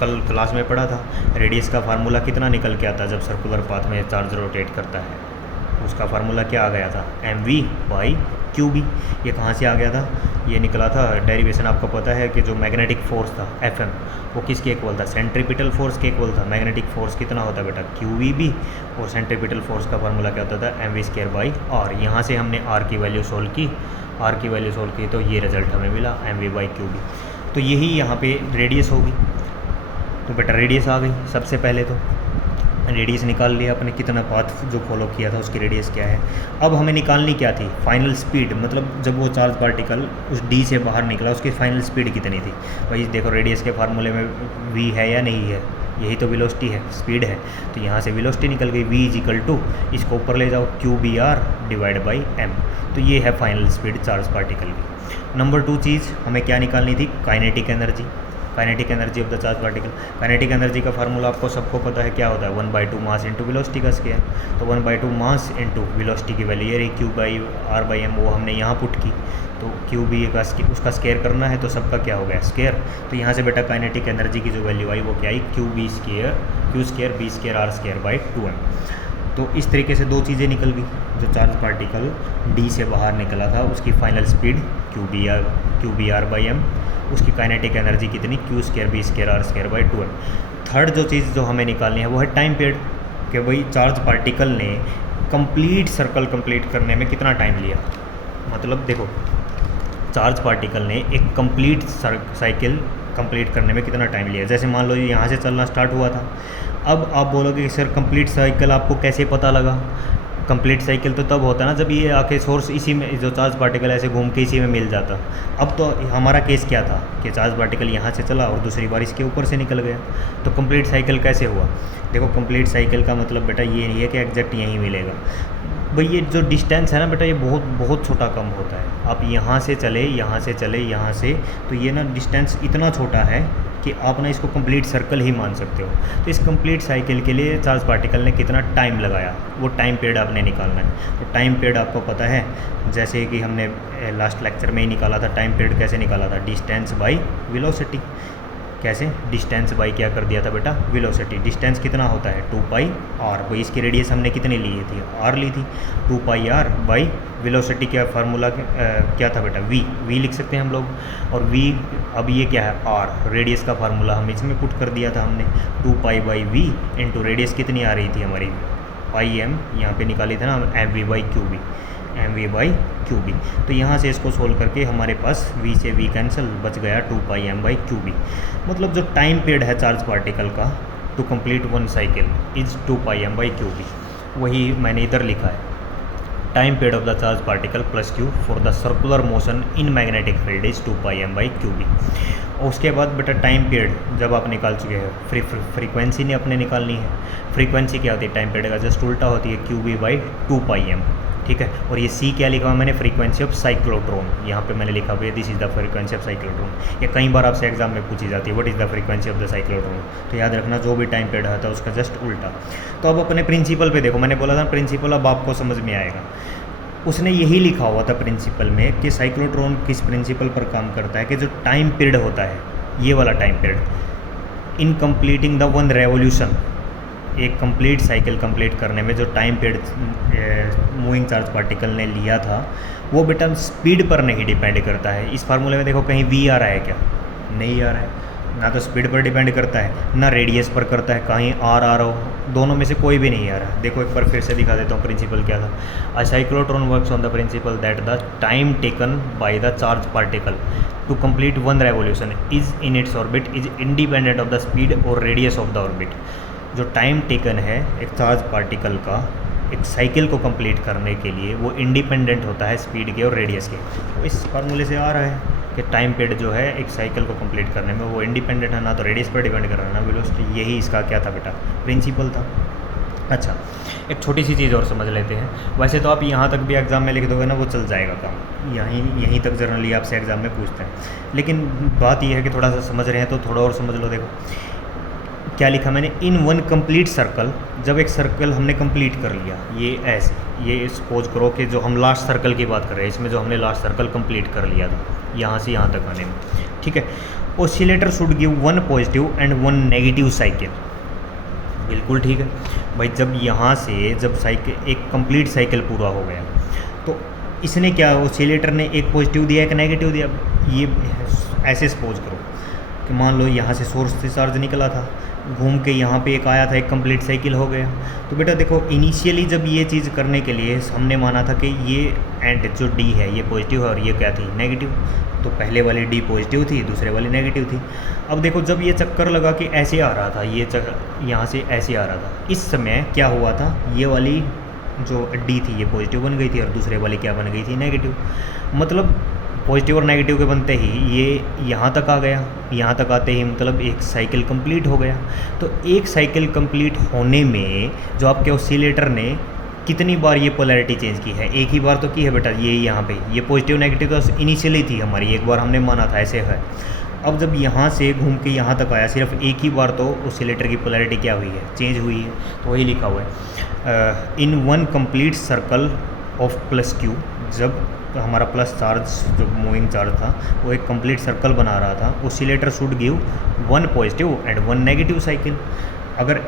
कल क्लास में पढ़ा था, रेडियस का फार्मूला कितना निकल के आता जब सर्कुलर पाथ में चार्ज रोटेट करता है, उसका फार्मूला क्या आ गया था, mv/qb। ये कहाँ से आ गया था, ये निकला था, डेरिवेशन आपको पता है कि जो मैग्नेटिक फोर्स था Fm, वो किसके इक्वल था, सेंट्रीपिटल फोर्स के इक्वल था। मैग्नेटिक फोर्स कितना होता है बेटा, qvb, और सेंट्रीपिटल फोर्स का फार्मूला क्या होता था, mv²/r। यहाँ से हमने r की वैल्यू सोल्व की, तो ये रिजल्ट हमें मिला mv/qb। तो यही यहाँ पे रेडियस होगी। तो बेटा रेडियस आ गई, सबसे पहले तो रेडियस निकाल लिया अपने, कितना पाथ जो फॉलो किया था उसकी रेडियस क्या है। अब हमें निकालनी क्या थी, फाइनल स्पीड, मतलब जब वो चार्ज पार्टिकल उस डी से बाहर निकला उसकी फाइनल स्पीड कितनी थी। भाई देखो रेडियस के फार्मूले में v है या नहीं है, यही तो वेलोसिटी है, स्पीड है, तो यहाँ से वेलोसिटी निकल गई, v इज इक्वल टू, इसको ऊपर ले जाओ, qbr/m। तो ये है फाइनल स्पीड चार्ज पार्टिकल की। नंबर 2 चीज़ हमें क्या निकालनी थी, kinetic energy of the charge particle. Kinetic energy का फार्मूला आपको सबको पता है, क्या होता है, 1/2 मास इंटू वेलोसिटी का स्क्वायर। तो 1/2 मास इंटू वेलोसिटी की वैल्यू ये रही, q/r/m, वो हमने यहाँ पुट की, तो qb का उसका स्क्वायर करना है, तो सबका क्या हो गया, स्क्वायर। तो यहाँ से बेटा काइनेटिक एनर्जी की जो वैल्यू आई वो क्या आई, q² b²r²/2m। तो इस तरीके से दो चीज़ें निकल गई, जो चार्ज पार्टिकल डी से बाहर निकला था उसकी फाइनल स्पीड qbr/m, उसकी काइनेटिक एनर्जी कितनी, q² b²r²/2m। थर्ड जो चीज़ जो हमें निकालनी है वो है टाइम पीरियड, कि भाई चार्ज पार्टिकल ने कंप्लीट सर्कल कंप्लीट करने में कितना टाइम लिया। मतलब देखो चार्ज पार्टिकल ने एक कंप्लीट साइकिल कंप्लीट करने में कितना टाइम लिया। जैसे मान लो ये यहाँ से चलना स्टार्ट हुआ था, अब आप बोलोगे कि सर कंप्लीट साइकिल आपको कैसे पता लगा। कंप्लीट साइकिल तो तब होता है ना जब ये आके सोर्स इसी में, जो चार्ज पार्टिकल ऐसे घूम के इसी में मिल जाता। अब तो हमारा केस क्या था कि चार्ज पार्टिकल यहाँ से चला और दूसरी बार इसके ऊपर से निकल गया, तो कंप्लीट साइकिल कैसे हुआ। देखो कंप्लीट साइकिल का मतलब बेटा ये नहीं है कि एग्जैक्ट यहीं मिलेगा। भाई ये जो डिस्टेंस है ना बेटा, ये बहुत बहुत छोटा कम होता है। आप यहाँ से चले, यहाँ से, तो ये ना डिस्टेंस इतना छोटा है कि आप ना इसको कंप्लीट सर्कल ही मान सकते हो। तो इस कंप्लीट साइकिल के लिए चार्ज पार्टिकल ने कितना टाइम लगाया, वो टाइम पीरियड आपने निकालना है। तो टाइम पीरियड आपको पता है, जैसे कि हमने लास्ट लेक्चर में ही निकाला था। टाइम पीरियड कैसे निकाला था, डिस्टेंस बाई वेलोसिटी। कैसे, डिस्टेंस बाई क्या कर दिया था बेटा, वेलोसिटी। डिस्टेंस कितना होता है 2πr, भाई इसकी रेडियस हमने कितनी ली थी, r ली थी। 2πr बाई वेलोसिटी का फार्मूला क्या था बेटा, v लिख सकते हैं हम लोग। और v अब ये क्या है, r, रेडियस का फार्मूला हम इसमें पुट कर दिया था हमने, 2π/v इंटू रेडियस कितनी आ रही थी हमारी, πm, यहाँ पे निकाली थी ना हम, mv/qb। तो यहाँ से इसको सोल्व करके हमारे पास v से v कैंसिल, बच गया 2πm/qb। मतलब जो टाइम पीरियड है चार्ज पार्टिकल का to complete one cycle is 2πm/qb। वही मैंने इधर लिखा है, time period of the charge particle plus q for the circular motion in magnetic field is 2πm/qb। और उसके बाद बेटा टाइम पीरियड जब आप निकाल चुके हैं, फ्रीक्वेंसी ने अपने निकालनी है। फ्रीक्वेंसी क्या होती है टाइम पीरियड का, जस्ट उल्टा होती है qb/2πm, ठीक है। और ये सी क्या लिखा हुआ मैंने, फ्रीक्वेंसी ऑफ साइक्लोट्रॉन, यहाँ पे मैंने लिखा हुआ है this is the frequency of cyclotron. ये कई बार आपसे एग्जाम में पूछी जाती है what is the frequency of the cyclotron, तो याद रखना जो भी टाइम पीरियड आता है उसका जस्ट उल्टा। तो अब अपने प्रिंसिपल पे देखो, मैंने बोला था प्रिंसिपल अब आपको समझ में आएगा। उसने यही लिखा हुआ था प्रिंसिपल में कि साइक्लोट्रॉन किस प्रिंसिपल पर काम करता है कि जो टाइम पीरियड होता है, ये वाला time period in completing the one revolution, एक कंप्लीट साइकिल कंप्लीट करने में जो time period moving charge particle ने लिया था, वो बेटा स्पीड पर नहीं डिपेंड करता है। इस फार्मूले में देखो कहीं वी आ रहा है क्या, नहीं आ रहा है, ना तो स्पीड पर डिपेंड करता है ना रेडियस पर करता है, कहीं आर आ रहा हो, दोनों में से कोई भी नहीं आ रहा है। देखो एक बार फिर से दिखा देता हूँ प्रिंसिपल क्या था। A cyclotron works on the principle that the time taken by the charge particle to complete one revolution is in its orbit is independent of the speed और रेडियस ऑफ द ऑर्बिट। जो time taken है एक charge particle का एक cycle को complete करने के लिए, वो इंडिपेंडेंट होता है स्पीड के और रेडियस के। तो इस फार्मूले से आ रहा है कि टाइम पीरियड जो है एक साइकिल को कंप्लीट करने में वो इंडिपेंडेंट है, ना तो रेडियस पर डिपेंड कर रहा है ना वेलोसिटी। यही इसका क्या था बेटा, प्रिंसिपल था। अच्छा, एक छोटी सी चीज़ और समझ लेते हैं। वैसे तो आप यहाँ तक भी एग्ज़ाम में लिख दोगे ना, वो चल जाएगा काम, यहीं तक जनरली आपसे एग्ज़ाम में पूछते हैं। लेकिन बात यह है कि थोड़ा सा समझ रहे हैं तो थोड़ा और समझ लो। देखो क्या लिखा मैंने, इन वन कंप्लीट सर्कल, जब एक सर्कल हमने कंप्लीट कर लिया, ये ऐसे, ये सपोज करो कि जो हम लास्ट सर्कल की बात कर रहे हैं, इसमें जो हमने लास्ट सर्कल कंप्लीट कर लिया था यहाँ से यहाँ तक आने में, ठीक है। Oscillator should give one positive and one negative cycle, बिल्कुल ठीक है भाई। जब यहाँ से जब साइकिल एक कंप्लीट साइकिल पूरा हो गया, तो इसने क्या, ऑसिलेटर ने एक पॉजिटिव दिया एक नेगेटिव दिया। ये ऐसे सपोज करो कि मान लो यहाँ से सोर्स से चार्ज निकला था, घूम के यहाँ पे एक आया था, एक कंप्लीट साइकिल हो गया। तो बेटा देखो इनिशियली जब ये चीज़ करने के लिए हमने माना था कि ये एंड जो डी है ये पॉजिटिव है और ये क्या थी, नेगेटिव। तो पहले वाली डी पॉजिटिव थी, दूसरे वाली नेगेटिव थी। अब देखो जब ये चक्कर लगा कि ऐसे आ रहा था, ये चक्कर यहाँ से ऐसे आ रहा था, इस समय क्या हुआ था, ये वाली जो डी थी ये पॉजिटिव बन गई थी और दूसरे वाली क्या बन गई थी, नेगेटिव। मतलब पॉजिटिव और नेगेटिव के बनते ही ये यहाँ तक आ गया, यहाँ तक आते ही मतलब एक साइकिल कंप्लीट हो गया। तो एक साइकिल कंप्लीट होने में जो आपके ऑसिलेटर ने कितनी बार ये पोलैरिटी चेंज की है, एक ही बार तो की है बेटा। ये यहाँ पे ये पॉजिटिव नेगेटिव तो इनिशियली थी हमारी, एक बार हमने माना था ऐसे है। अब जब यहाँ से घूम के यहाँ तक आया, सिर्फ एक ही बार तो ऑसिलेटर की पोलैरिटी क्या हुई है, चेंज हुई है। तो वही लिखा हुआ है in one complete circle of plus Q, जब हमारा प्लस चार्ज जो मूविंग चार्ज था वो एक कंप्लीट सर्कल बना रहा था, oscillator should give one positive and one negative cycle. अगर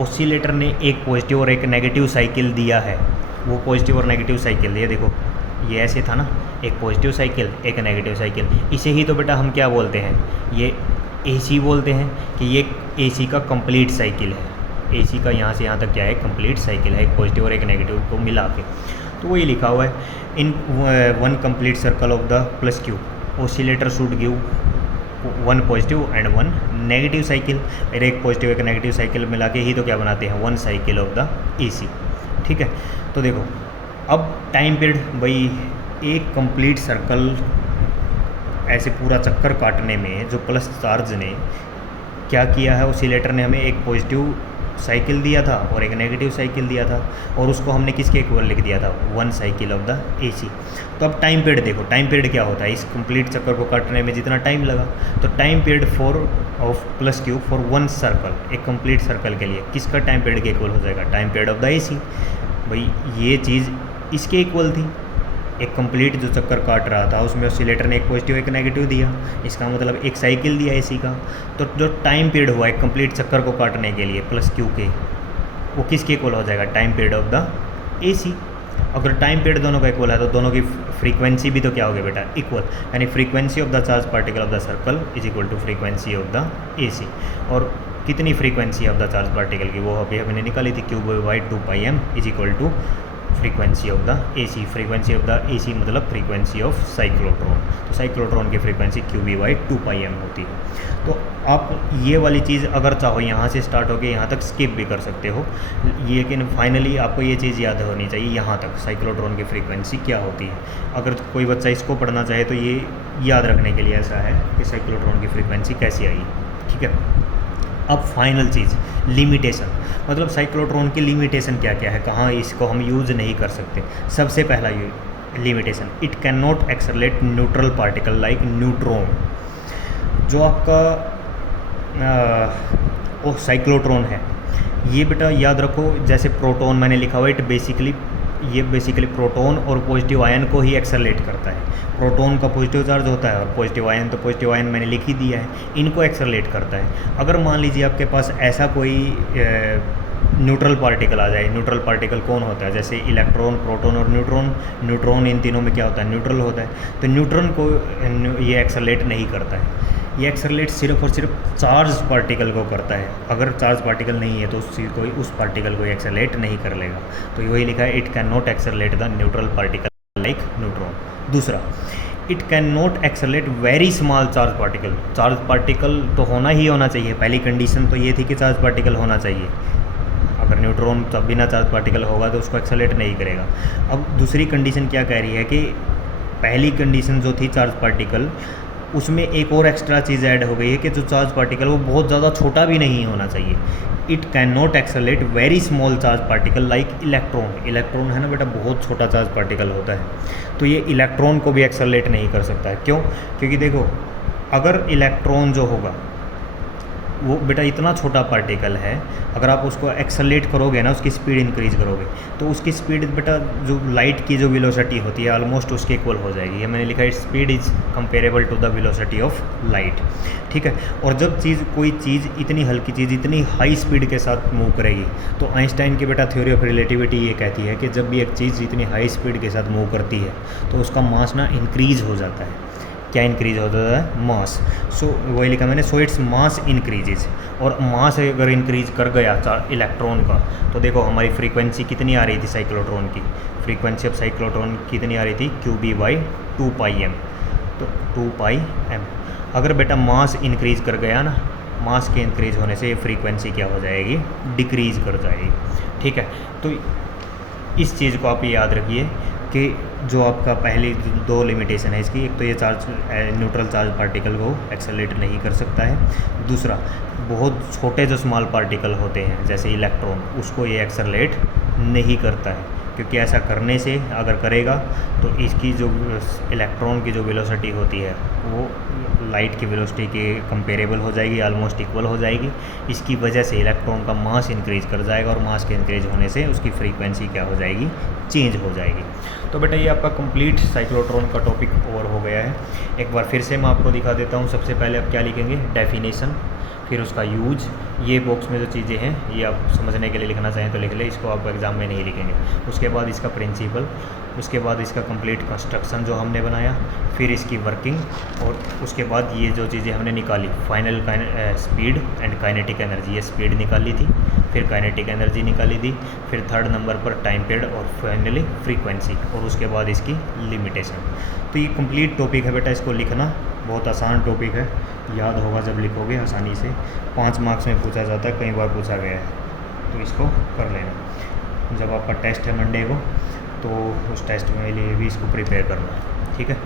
ऑसिलेटर ने एक पॉजिटिव और एक नेगेटिव साइकिल दिया है, वो पॉजिटिव और नेगेटिव साइकिल दिया, देखो ये ऐसे था ना, एक पॉजिटिव साइकिल एक नेगेटिव साइकिल। इसे ही तो बेटा हम क्या बोलते हैं, ये एसी बोलते हैं कि ये एसी का कंप्लीट साइकिल है। एसी का यहाँ से यहाँ तक क्या है, कंप्लीट साइकिल है, एक पॉजिटिव और एक नेगेटिव को मिला के। तो वही लिखा हुआ है in one complete circle of the plus Q oscillator should give one positive and one negative cycle. एक पॉजिटिव एक नेगेटिव साइकिल मिला के ही तो क्या बनाते हैं, one cycle of the AC, ठीक है। तो देखो अब टाइम पीरियड भाई, एक कंप्लीट सर्कल ऐसे पूरा चक्कर काटने में जो प्लस चार्ज ने क्या किया है, ऑसिलेटर ने हमें एक पॉजिटिव साइकिल दिया था और एक नेगेटिव साइकिल दिया था, और उसको हमने किसके इक्वल लिख दिया था, one cycle of the AC. तो अब टाइम पीरियड देखो, टाइम पीरियड क्या होता है, इस कंप्लीट चक्कर को काटने में जितना टाइम लगा, तो time period for of plus q for one circle, एक कंप्लीट सर्कल के लिए किसका टाइम पीरियड के इक्वल हो जाएगा, time period of the AC. भाई ये चीज़ इसके इक्वल थी, एक कंप्लीट जो चक्कर काट रहा था उसमें ऑसिलेटर ने एक पॉजिटिव एक नेगेटिव दिया, इसका मतलब एक साइकिल दिया एसी का। तो जो टाइम पीरियड हुआ एक कंप्लीट चक्कर को काटने के लिए प्लस क्यू के, वो किसके इक्वल हो जाएगा, time period of the AC. अगर टाइम पीरियड दोनों का इक्वल है तो दोनों की फ्रीक्वेंसी भी तो क्या हो गया बेटा, इक्वल। यानी frequency of the charge particle of the circle is equal to frequency of the AC. और कितनी frequency of the charge particle की, वो अभी हमने निकाली थी, Q/2πm is equal to frequency of the AC, frequency of the AC मतलब frequency of cyclotron. तो साइक्लोट्रॉन की फ्रीक्वेंसी QB/2πm होती है। तो आप ये वाली चीज़ अगर चाहो यहाँ से स्टार्ट होकर यहाँ तक स्किप भी कर सकते हो, लेकिन फाइनली आपको ये चीज़ याद होनी चाहिए यहाँ तक साइक्लोट्रॉन की फ्रीक्वेंसी क्या होती है। अगर कोई बच्चा इसको पढ़ना चाहे तो ये याद रखने के लिए ऐसा है कि साइक्लोट्रॉन की फ्रीक्वेंसी कैसी आई, ठीक है। अब फाइनल चीज़ लिमिटेशन, मतलब साइक्लोट्रॉन की लिमिटेशन क्या क्या है, कहाँ इसको हम यूज़ नहीं कर सकते। सबसे पहला limitation, it can not accelerate neutral particle like neutron. जो आपका साइक्लोट्रॉन है ये बेटा याद रखो, जैसे प्रोटॉन मैंने लिखा हुआ, ये बेसिकली प्रोटॉन और पॉजिटिव आयन को ही एक्सेलरेट करता है। प्रोटॉन का पॉजिटिव चार्ज होता है और पॉजिटिव आयन, तो पॉजिटिव आयन मैंने लिख ही दिया है, इनको एक्सेलरेट करता है। अगर मान लीजिए आपके पास ऐसा कोई न्यूट्रल पार्टिकल आ जाए, न्यूट्रल पार्टिकल कौन होता है, जैसे इलेक्ट्रॉन, प्रोटॉन और न्यूट्रॉन। न्यूट्रॉन इन तीनों में क्या होता है, न्यूट्रल होता है। तो न्यूट्रॉन को ये एक्सेलरेट नहीं करता है, ये एक्सेलरेट सिर्फ और सिर्फ चार्ज पार्टिकल को करता है। अगर चार्ज पार्टिकल नहीं है तो उस पार्टिकल को एक्सेलरेट नहीं कर लेगा। तो वही लिखा है, it can not accelerate the neutral particle like neutron. दूसरा, it can not accelerate very small charge particle. Charge particle तो होना ही होना चाहिए, पहली कंडीशन तो ये थी कि चार्ज पार्टिकल होना चाहिए। अगर न्यूट्रॉन तब बिना चार्ज पार्टिकल होगा तो उसको एक्सेलरेट नहीं करेगा। अब दूसरी कंडीशन क्या कह रही है कि पहली कंडीशन जो थी चार्ज पार्टिकल, उसमें एक और एक्स्ट्रा चीज़ ऐड हो गई है कि जो चार्ज पार्टिकल वो बहुत ज़्यादा छोटा भी नहीं होना चाहिए। It can not accelerate very small charge particle like electron. Electron है ना बेटा, बहुत छोटा चार्ज पार्टिकल होता है, तो ये इलेक्ट्रॉन को भी एक्सेलरेट नहीं कर सकता है। क्यों? क्योंकि देखो, अगर इलेक्ट्रॉन जो होगा वो बेटा इतना छोटा पार्टिकल है, अगर आप उसको एक्सेलरेट करोगे ना, उसकी स्पीड इंक्रीज करोगे, तो उसकी स्पीड बेटा जो लाइट की जो वेलोसिटी होती है ऑलमोस्ट उसके इक्वल हो जाएगी। ये मैंने लिखा है, speed is comparable to the velocity of light, ठीक है। और जब कोई चीज़ इतनी हल्की चीज़ इतनी हाई स्पीड के साथ मूव करेगी, तो आइंस्टाइन की बेटा थ्योरी ऑफ रिलेटिविटी ये कहती है कि जब भी एक चीज़ इतनी हाई स्पीड के साथ मूव करती है तो उसका मास ना इंक्रीज हो जाता है। क्या इंक्रीज होता है? मास। सो वही लिखा मैंने, सो इट्स मास इंक्रीजेज। और मास अगर इंक्रीज कर गया इलेक्ट्रॉन का, तो देखो हमारी फ्रीक्वेंसी कितनी आ रही थी साइक्लोट्रॉन की, फ्रीक्वेंसी ऑफ साइक्लोट्रॉन कितनी आ रही थी, QB/2πm। तो 2πm अगर बेटा मास इंक्रीज कर गया ना, मास के इंक्रीज होने से ये फ्रीक्वेंसी क्या हो जाएगी, डिक्रीज कर जाएगी, ठीक है। तो इस चीज़ को आप याद रखिए कि जो आपका पहली दो लिमिटेशन है इसकी, एक तो ये न्यूट्रल चार्ज पार्टिकल को एक्सेलरेट नहीं कर सकता है। दूसरा, बहुत छोटे जो स्मॉल पार्टिकल होते हैं जैसे इलेक्ट्रॉन, उसको ये एक्सेलरेट नहीं करता है, क्योंकि ऐसा करने से अगर करेगा तो इसकी जो इलेक्ट्रॉन की जो वेलोसिटी होती है वो लाइट की वेलोसिटी के कंपेरेबल हो जाएगी, ऑलमोस्ट इक्वल हो जाएगी। इसकी वजह से इलेक्ट्रॉन का मास इंक्रीज कर जाएगा और मास के इंक्रीज होने से उसकी फ्रीक्वेंसी क्या हो जाएगी, चेंज हो जाएगी। तो बेटा ये आपका कंप्लीट साइक्लोट्रॉन का टॉपिक ओवर हो गया है। एक बार फिर से मैं आपको दिखा देता हूँ। सबसे पहले आप क्या लिखेंगे, डेफिनेशन, फिर उसका यूज। ये बॉक्स में जो चीज़ें हैं ये आप समझने के लिए लिखना चाहें तो लिख ले, इसको आप एग्ज़ाम में नहीं लिखेंगे। उसके बाद इसका प्रिंसिपल, उसके बाद इसका कंप्लीट कंस्ट्रक्शन जो हमने बनाया, फिर इसकी वर्किंग, और उसके बाद ये जो चीज़ें हमने निकाली, final speed and kinetic energy, ये स्पीड निकाली थी, फिर काइनेटिक एनर्जी निकाली थी, फिर थर्ड नंबर पर टाइम पीरियड, और फाइनली फ्रीक्वेंसी, और उसके बाद इसकी लिमिटेशन। तो ये कंप्लीट टॉपिक है बेटा, इसको लिखना बहुत आसान टॉपिक है, याद होगा जब लिखोगे आसानी से। 5 मार्क्स में पूछा जाता है, कई बार पूछा गया है, तो इसको कर लेना। जब आपका टेस्ट है मंडे को, तो उस टेस्ट में लिए भी इसको प्रिपेयर करना है, ठीक है।